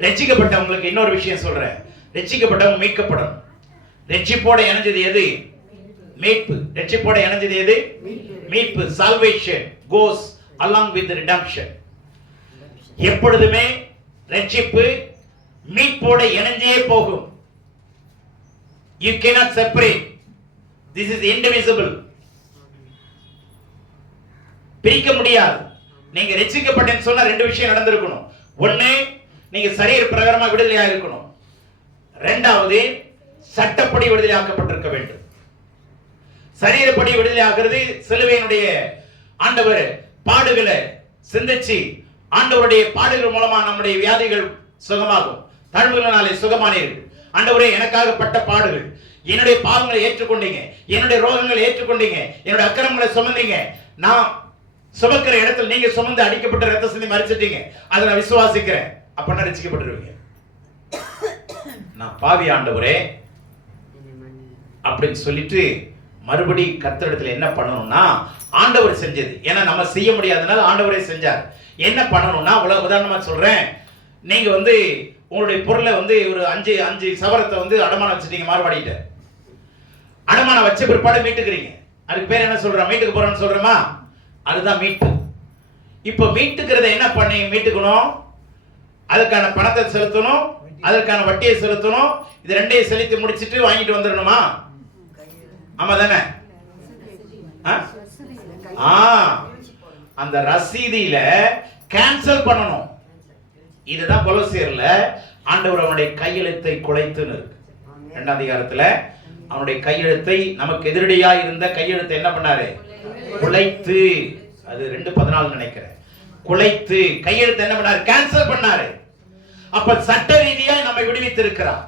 ரட்சிக்கப்பட்டவங்களுக்கு இன்னொரு விஷயம் சொல்றேன். ரட்சிக்கப்பட்டவங்க மீட்கப்படணும். ரட்சிப்போட இணைஞ்சது எது? மீட்பு. ரட்சிப்போட இணைஞ்சது எது? மீட்பு. Salvation goes along with redemption. எப்பொழுதுமே ரட்சிப்பு மீட்போட இணைஞ்சே போகும். You cannot separate. This is indivisible. பிரிக்க முடியாது. நீங்க ரட்சிக்கப்பட்டேன்னு சொன்னா ரெண்டு விஷயம் நடந்திருக்கணும். ஒண்ணு, நீங்க சரீர பிரகாரமா விடுதலையா இருக்கணும். ரெண்டாவது, சட்டப்படி விடுதலையாக்கப்பட்டிருக்க வேண்டும். சரீரப்படி விடுதலையாகிறது சிலுவையினுடைய ஆண்டவர் பாடுகளை சிந்திச்சு, ஆண்டவருடைய பாடுகள் மூலமா நம்முடைய வியாதிகள் சுகமாகும். தழும்புகளினாலே சுகமானீர்கள். ஆண்டவரே, எனக்காக பட்ட பாடுகள், என்னுடைய பாவங்களை ஏற்றுக்கொண்டீங்க, என்னுடைய ரோகங்களை ஏற்றுக்கொண்டீங்க, என்னுடைய அக்கிரமங்களை சுமந்தீங்க. நான் சுமக்கிற இடத்துல நீங்க சுமந்து அடிக்கப்பட்ட ரத்த சிந்தி மரிச்சிட்டீங்க. அதை நான் விசுவாசிக்கிறேன். அப்ப ரட்சிக்கப்பட்டுருவீங்க. நான் பாவி ஆண்டவரே அப்படின்னு சொல்லிட்டு மறுபடி கர்த்தரிடத்துல என்ன பண்ணணும்னா, ஆண்டவர் செஞ்சது, ஏன்னா நம்ம செய்ய முடியாதனால ஆண்டவரே செஞ்சார். என்ன பண்ணணும்னா, உதாரணமா சொல்றேன், நீங்க உங்களுடைய பொருளை ஒரு அஞ்சு சவரத்தை அடமானம் வச்சுட்டீங்க, மாறுபாடிட்ட அடமானம் வச்ச பிற்பாடு மீட்டுக்கிறீங்க. அதுக்கு பேர் என்ன சொல்றோம்? மீட்டுக்கு போறோம்னு சொல்றோமா? அதுதான் மீட்பு. இப்ப மீட்டுக்கிறத என்ன பண்ணி மீட்டுக்கணும்? அதுக்கான பணத்தை செலுத்தணும், அதற்கான வட்டியை செலுத்தணும். இது ரெண்டையும் செலுத்தி முடிச்சிட்டு வாங்கிட்டு வந்துடணுமா? ஆமா தானே? அந்த ரசீதியில கேன்சல் பண்ணணும். இதுதான் கொலோசியர்ல ஆண்டவர் அவனுடைய கையெழுத்தை குலைத்துன்னு இருக்கு. 2ஆம் அதிகாரத்துல அவனுடைய கையெழுத்தை, நமக்கு எதிரடியா இருந்த கையெழுத்தை என்ன பண்ணாரு? குலைத்து. அது 2:14 நினைக்கிறேன். குலைத்து கையெழுத்து என்ன பண்ணாரு? கேன்சல் பண்ணாரு. அப்ப சட்ட ரீதியா நம்மை விடுவித்து இருக்கிறார்.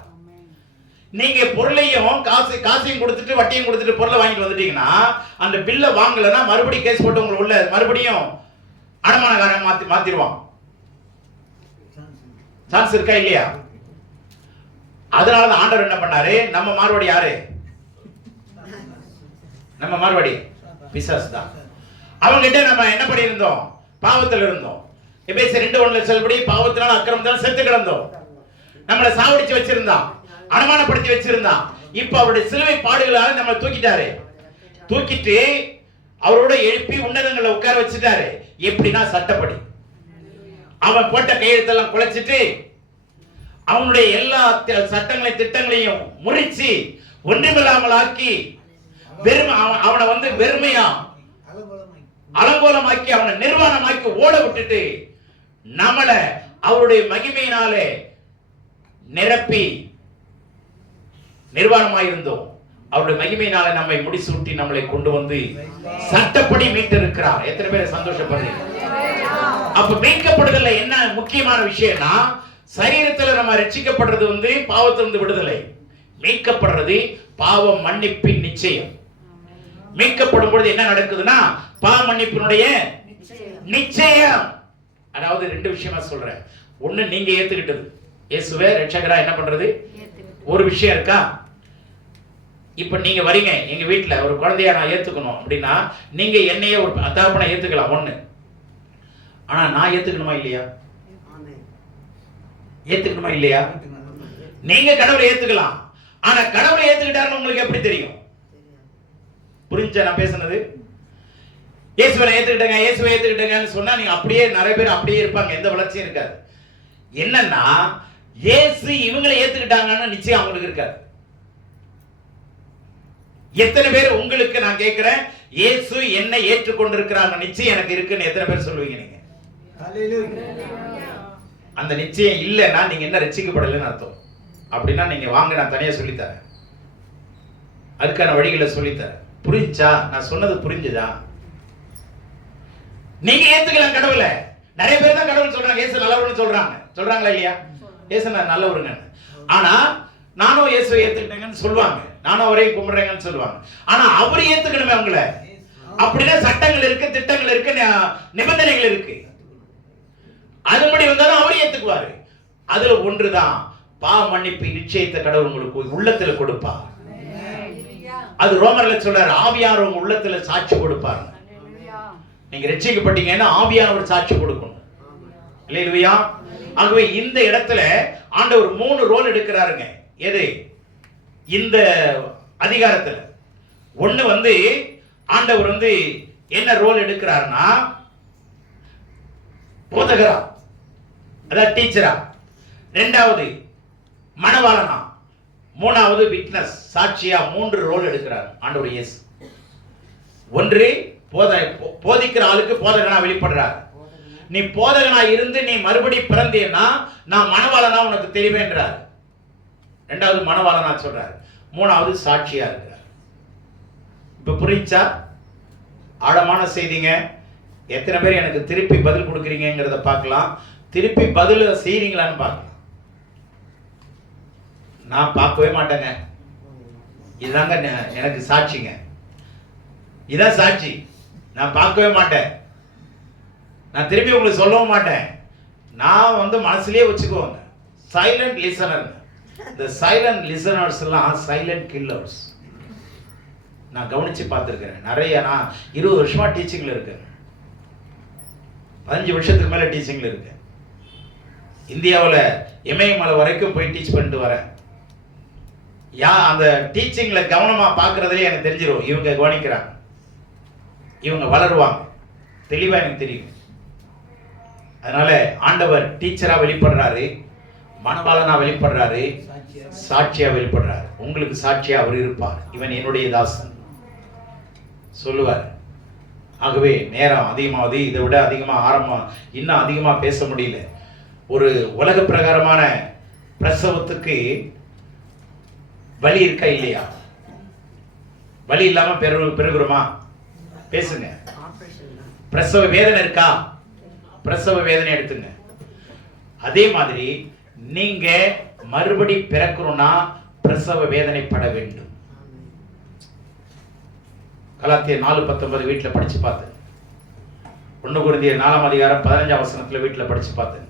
நீங்க பொருளையும் காசையும் கொடுத்துட்டு வட்டியும் கொடுத்துட்டு பொருளை வாங்கிட்டு வந்துட்டீங்கன்னா, அந்த பில்லை வாங்கலன்னா மறுபடியும் கேஸ் போட்டு உங்களை உள்ள மறுபடியும் அடமானகாரன் மாத்திடுவான். சான்ஸ் இருக்கா இல்லையா? அதனாலதான் ஆண்டவர் என்ன பண்ணாரு? நம்ம மாறுபடி யாரு? நம்ம மாறுபடி பிசாசு தான். அவங்கிட்ட நம்ம என்ன பண்ணி இருந்தோம்? பாவத்தில் இருந்தோம். எபேசியர் 2:1 சொல்லபடி பாவத்தினால அக்கிரமத்தால் செத்து கிடந்தோம். நம்மளை சாவடிச்சு வச்சிருந்தான், அனுமானப்படுத்தி வச்சிருந்தான். இப்ப அவருடைய சிலுவை பாடுகளால நம்ம தூக்கிட்டாரு. தூக்கிட்டு அவரோட எழுப்பி உன்னதங்களை உட்கார வச்சுட்டாரு. எப்படின்னா சட்டப்படி. அவன் போட்ட கையெழுத்தெல்லாம் குலைச்சிட்டு அவனுடைய எல்லா சட்டங்களையும் திட்டங்களையும் முறிச்சு ஒன்றுமில்லாமல் ஆக்கி அவனை வந்து வெறுமையா அலங்கோலமாக்கி அவனை நிர்வாணமாக்கி ஓட விட்டுட்டு நம்மள அவருடைய மகிமையினாலே நிரப்பி நிர்வாணமாயிருந்தோம். அவருடைய மகிமையினால நம்மை முடிசூட்டி நம்மளை கொண்டு வந்து சட்டப்படி மீட்டு இருக்கிறார். எத்தனை பேரை சந்தோஷப்படுறீங்க? அப்ப மீட்கப்படுதல்ல என்ன முக்கியமான விஷயம்னா, சரீரத்துல நம்ம ரட்சிக்கப்படுறது வந்து பாவத்திலிருந்து விடுதலை, மீட்கப்படுறது பாவ மன்னிப்பின் நிச்சயம். மீட்கப்படும் பொழுது என்ன நடக்குதுன்னா, பாவ மன்னிப்பினுடைய நிச்சயம். அதாவது 2 விஷயமா சொல்றேன். ஒண்ணு, நீங்க ஏத்துக்கிட்டது இயேசுவே ரட்சகரா என்ன பண்றது ஒரு விஷயம் இருக்கா. இப்ப நீங்க வரீங்க எங்க வீட்டுல, ஒரு குழந்தையா நான் ஏத்துக்கணும் அப்படின்னா நீங்க என்னையே ஒரு தகப்பனை ஏத்துக்கலாம் ஒண்ணு. ஆனா நான் ஏத்துக்கணுமா இல்லையா? ஏத்துக்கணுமா இல்லையா? நீங்க கடவுளை ஏத்துக்கலாம், ஆனா கடவுளை ஏத்துக்கிட்டாருன்னு உங்களுக்கு எப்படி தெரியும்? புரிஞ்சா நான் பேசுனது? இயேசுவை ஏத்துக்கிட்டங்க, இயேசுவை ஏத்துக்கிட்டங்கன்னு சொன்னா நீங்க அப்படியே நிறைய பேர் அப்படியே இருப்பாங்க, எந்த வளர்ச்சியும் இருக்காது. என்னன்னா இயேசு இவங்களை ஏத்துக்கிட்டாங்கன்னு நிச்சயம் அவங்களுக்கு இருக்காது. எத்தனை பேர் உங்களுக்கு நான் கேட்கிறேன், இயேசு என்னை ஏற்றுக்கொண்டிருக்கிறாங்க நிச்சயம் எனக்கு இருக்குன்னு எத்தனை பேர் சொல்லுவீங்க நீங்க? அந்த நிச்சயம் இல்லைன்னா நீங்க என்ன ரட்சிக்கப்படலைன்னு அர்த்தம். அப்படின்னா நீங்க வாங்க, நான் தனியா சொல்லித்தரேன், அதுக்கான வழிகளை சொல்லித்தரேன். புரிஞ்சா? நான் சொன்னது புரிஞ்சுதா? நீங்க ஏத்துக்கலாம் கடவுளை. நிறைய பேர் தான் கடவுள் சொல்றாங்க, இயேசு நல்லவர்னு சொல்றாங்களா இல்லையா? இயேசு நல்லவருங்க. ஆனா நானும் இயேசுவை ஏத்துக்கிட்டேங்கன்னு சொல்லுவாங்க, நானும் அவரையும் கும்பிடுறேங்கன்னு சொல்லுவாங்க. ஆனா அவரை ஏத்துக்கணுமே அவங்கள. அப்படின்னா சட்டங்கள் இருக்கு, திட்டங்கள் இருக்கு, நிபந்தனைகள் இருக்கு. அதுபடி வந்தாலும் அவரை ஏத்துக்குவாரு. அதுல ஒன்றுதான் பாவ மன்னிப்பு நிச்சயத்தை கடவுள் உங்களுக்கு உள்ளத்துல கொடுப்பார். அது ரோமர்ல சொல்றாரு, ஆவியானவர் உங்க உள்ளத்துல சாட்சி கொடுப்பார். நீங்க ரட்சிக்கப்பட்டீங்கன்னா ஆவியானவர் சாட்சி கொடுக்கணும். இல்லையா? ஆகவே இந்த இடத்துல ஆண்டவர் 3 ரோல் எடுக்கிறாருங்க. எது? இந்த அதிகாரத்துல ஒண்ணு வந்து ஆண்டவர் வந்து என்ன ரோல் எடுக்கிறாருன்னா, போதகரா, அதாவது டீச்சரா. 2வது மணவாளனா. 3வது விட்னஸ், சாட்சியா. 3 ரோல் எடுக்கிறார் ஆண்டவர் இயேசு. ஒன்று போதிக்கிற ஆளுக்கு போதகனா வெளிப்படுறார். நீ போதகனா இருந்து நீ மறுபடி பிறந்தேன்னா நான் மணவாளனா உனக்கு தெரிவேன்றார். 2வது மணவாளனா சொல்றார். 3வது சாட்சியா இருக்கிறார். இப்ப புரிஞ்சா? ஆழமான செய்திங்க. எத்தனை பேர் எனக்கு திருப்பி பதில் கொடுக்குறீங்கிறத பார்க்கலாம். திருப்பி பதில் செய்றீங்களான்னு பார்க்கலாம். நான் பார்க்கவே மாட்டேங்க. இதுதாங்க எனக்கு சாட்சிங்க. இதான் சாட்சி. நான் பார்க்கவே மாட்டேன், நான் திருப்பி உங்களுக்கு சொல்லவும் மாட்டேன். நான் வந்து மனசுலயே வச்சுக்குவோங்க, சைலண்ட் லிசனர். இந்த சைலண்ட் லிசனர்ஸ் எல்லாம் சைலண்ட் கில்லர்ஸ். நான் கவனிச்சு பார்த்துருக்கிறேன் நிறைய. நான் 20 வருஷமா டீச்சிங்ல இருக்கேன், 15 வருஷத்துக்கு மேல டீச்சிங்ல இருக்கேன். இந்தியாவில் இமயமலை வரைக்கும் போய் டீச் பண்ணிட்டு வரேன். அந்த டீச்சிங்ல கவனமா பார்க்கறதுலேயே எனக்கு தெரிஞ்சிடும், இவங்க கவனிக்கிறாங்க, இவங்க வளருவாங்க, தெளிவா எனக்கு தெரியும். அதனால ஆண்டவர் டீச்சரா வெளிப்படுறாரு, மணவாளனா வெளிப்படுறாரு, சாட்சியா வெளிப்படுறாரு. உங்களுக்கு சாட்சியா அவர் இருப்பார். இவன் என்னுடைய தாசன் சொல்லுவார். ஆகவே நேரம் அதிகமாவது, இதை விட அதிகமாக இன்னும் அதிகமாக பேச முடியல. ஒரு உலக பிரகாரமான பிரசவத்துக்கு வலி இருக்கா இல்லையா? வலி இல்லாம பெருகுறோமா? பேசுங்க. பிரசவ வேதனை இருக்கா? பிரசவ வேதனை எடுத்துங்க. அதே மாதிரி நீங்க மறுபடி பிறக்கணும்னா பிரசவ வேதனைப்பட வேண்டும். கலாத்தியர் 4:19 வீட்டுல படிச்சு பார்த்தேன். 1 கொரிந்தியர் 4ஆம் அதிகாரம் 15ஆம் வசனத்துல வீட்டுல படிச்சு பார்த்தேன்.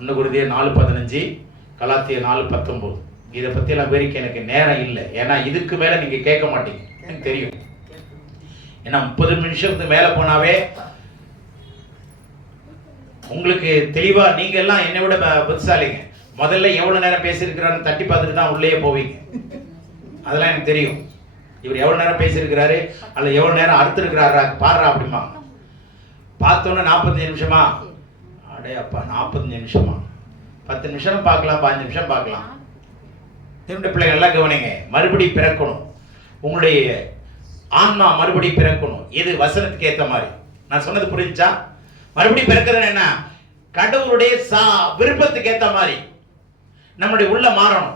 1 கொரிந்தியர் 4:15, கலாத்தியர் 4:19. இதை பத்தி எல்லாம் விவரிக்க எனக்கு நேரம் இல்லை. ஏன்னா இதுக்கு மேல நீங்க கேட்க மாட்டீங்க, எனக்கு தெரியும். ஏன்னா 30 நிமிஷத்துக்கு மேல போனாவே உங்களுக்கு தெளிவா, நீங்க எல்லாம் என்னை விட புத்திசாலிங்க. முதல்ல எவ்வளவு நேரம் பேசியிருக்கிறாரு தட்டி பார்த்துட்டு தான் உள்ளே போவீங்க. அதெல்லாம் எனக்கு தெரியும். இவர் எவ்வளவு நேரம் பேசியிருக்கிறாரு அல்ல எவ்வளவு நேரம் அறுத்திருக்கிறாரா பாடுறா அப்படிமா பார்த்தோன்னே 45 நிமிஷமா? அடே அப்பா, 45 நிமிஷமா? 10 நிமிஷம் பார்க்கலாம், 15 நிமிஷம் பார்க்கலாம். என்னுடைய பிள்ளைகள் எல்லாம் கவனிங்க. மறுபடி பிறக்கணும், உங்களுடைய ஆன்மா மறுபடி பிறக்கணும். இது வசனத்துக்கு ஏற்ற மாதிரி. நான் சொன்னது புரிஞ்சா? மறுபடி பிறக்கிறது என்ன? கடவுளுடைய விருப்பத்துக்கு ஏற்ற மாதிரி நம்முடைய உள்ள மாறணும்.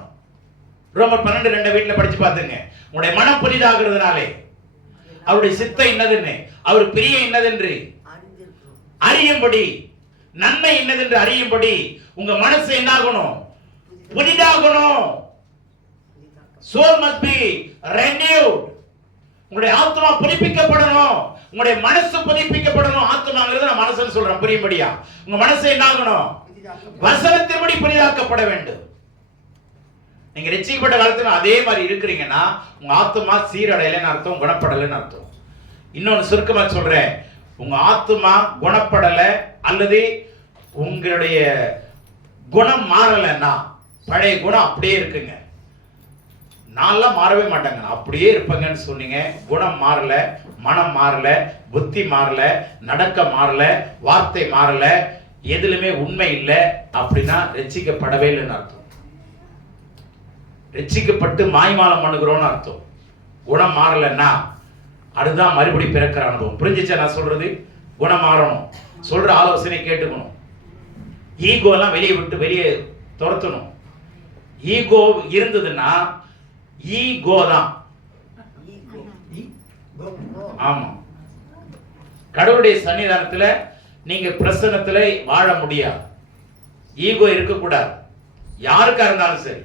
ரோமர் 12:2 வீட்டில் படிச்சு பார்த்துங்க. உங்களுடைய மனம் புதிதாகிறதுனாலே அவருடைய சித்தம் என்னதுன்னு, அவர் பிரியம் என்னதென்று அறியும்படி, நன்மை என்னதென்று அறியும்படி உங்க மனசு என்னாகணும்? புதிதாகணும். soul must be renewed. உங்களுடைய ஆத்மா புதுப்பிக்கப்படணும், உங்களுடைய மனசு புதுப்பிக்கப்படணும். ஆத்மாங்கிறது நான் மனசுன்னு சொல்றேன் புரியும்படியா. உங்க மனசு என்ன ஆகணும்? வசனத்தின்படி புதிதாக்கப்பட வேண்டும். நீங்க ரட்சிக்கப்பட்ட காலத்துல அதே மாதிரி இருக்கிறீங்கன்னா உங்க ஆத்மா சீரடையலைன்னு அர்த்தம், குணப்படலைன்னு அர்த்தம். இன்னொன்னு சுருக்கமா சொல்றேன், உங்க ஆத்மா குணப்படல அல்லது உங்களுடைய குணம் மாறலைன்னா, பழைய குணம் அப்படியே இருக்குங்க. நான்லாம் மாறவே மாட்டாங்க, அப்படியே இருப்பேங்கன்னு சொன்னீங்க. குணம் மாறல, மனம் மாறல, புத்தி மாறல, நடக்க மாறல, வார்த்தை மாறல, எதுலுமே உண்மை இல்லை அப்படின்னா ரட்சிக்கப்படவே இல்லைன்னு அர்த்தம். ரட்சிக்கப்பட்டு மாய்மாலம் பண்ணுகிறோம்னு அர்த்தம். குணம் மாறலன்னா அதுதான் மறுபடி பிறக்கிற அனுபவம். புரிஞ்சிச்சா நான் சொல்றது? குணம் மாறணும், சொல்ற ஆலோசனை கேட்டுக்கணும். ஈகோ எல்லாம் வெளியே துரத்தணும். ஈகோ இருந்ததுன்னா ஈகோ தான். ஆமா, கடவுளுடைய சன்னிதானத்துல நீங்க பிரசன்னத்துல வாழ முடியாது. ஈகோ இருக்கக்கூடாது. யாருக்கா இருந்தாலும் சரி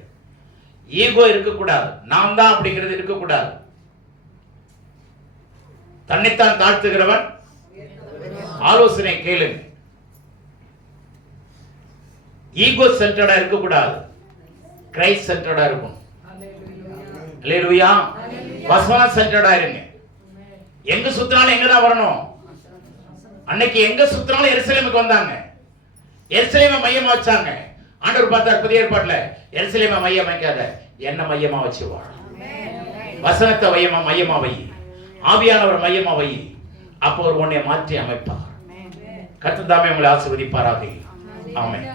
ஈகோ இருக்கக்கூடாது. நான் தான் அப்படிங்கிறது இருக்கக்கூடாது. தன்னைத்தான் தாழ்த்துகிறவன் ஆலோசனை கேளுங்க. ஈகோ சென்டர்டா இருக்கக்கூடாது, கிரைஸ்ட் சென்டர்டா இருக்கும். அல்லேலூயா. வசன சென்டர்டா இருங்க. எங்க சுத்தினாலும் எங்க தான் வரணும்? அன்னைக்கு எங்க சுத்தினாலும் எருசலேமுக்கு வந்தாங்க, எருசலேமை மையமா வச்சாங்க. ஆண்டவர் பார்த்தார் புதிய ஏற்பாட்டுல, எருசலேமை மையமா வைக்காத, என்ன மையமா வச்சு வாழ. வசனத்தை மையமா வை, ஆவியானவர் மையமா வை. அப்போ ஒரு உன்னை மாற்றி அமைப்பார். கர்த்தர் தாமே உங்களை ஆசீர்வதிப்பாராக. ஆமென்.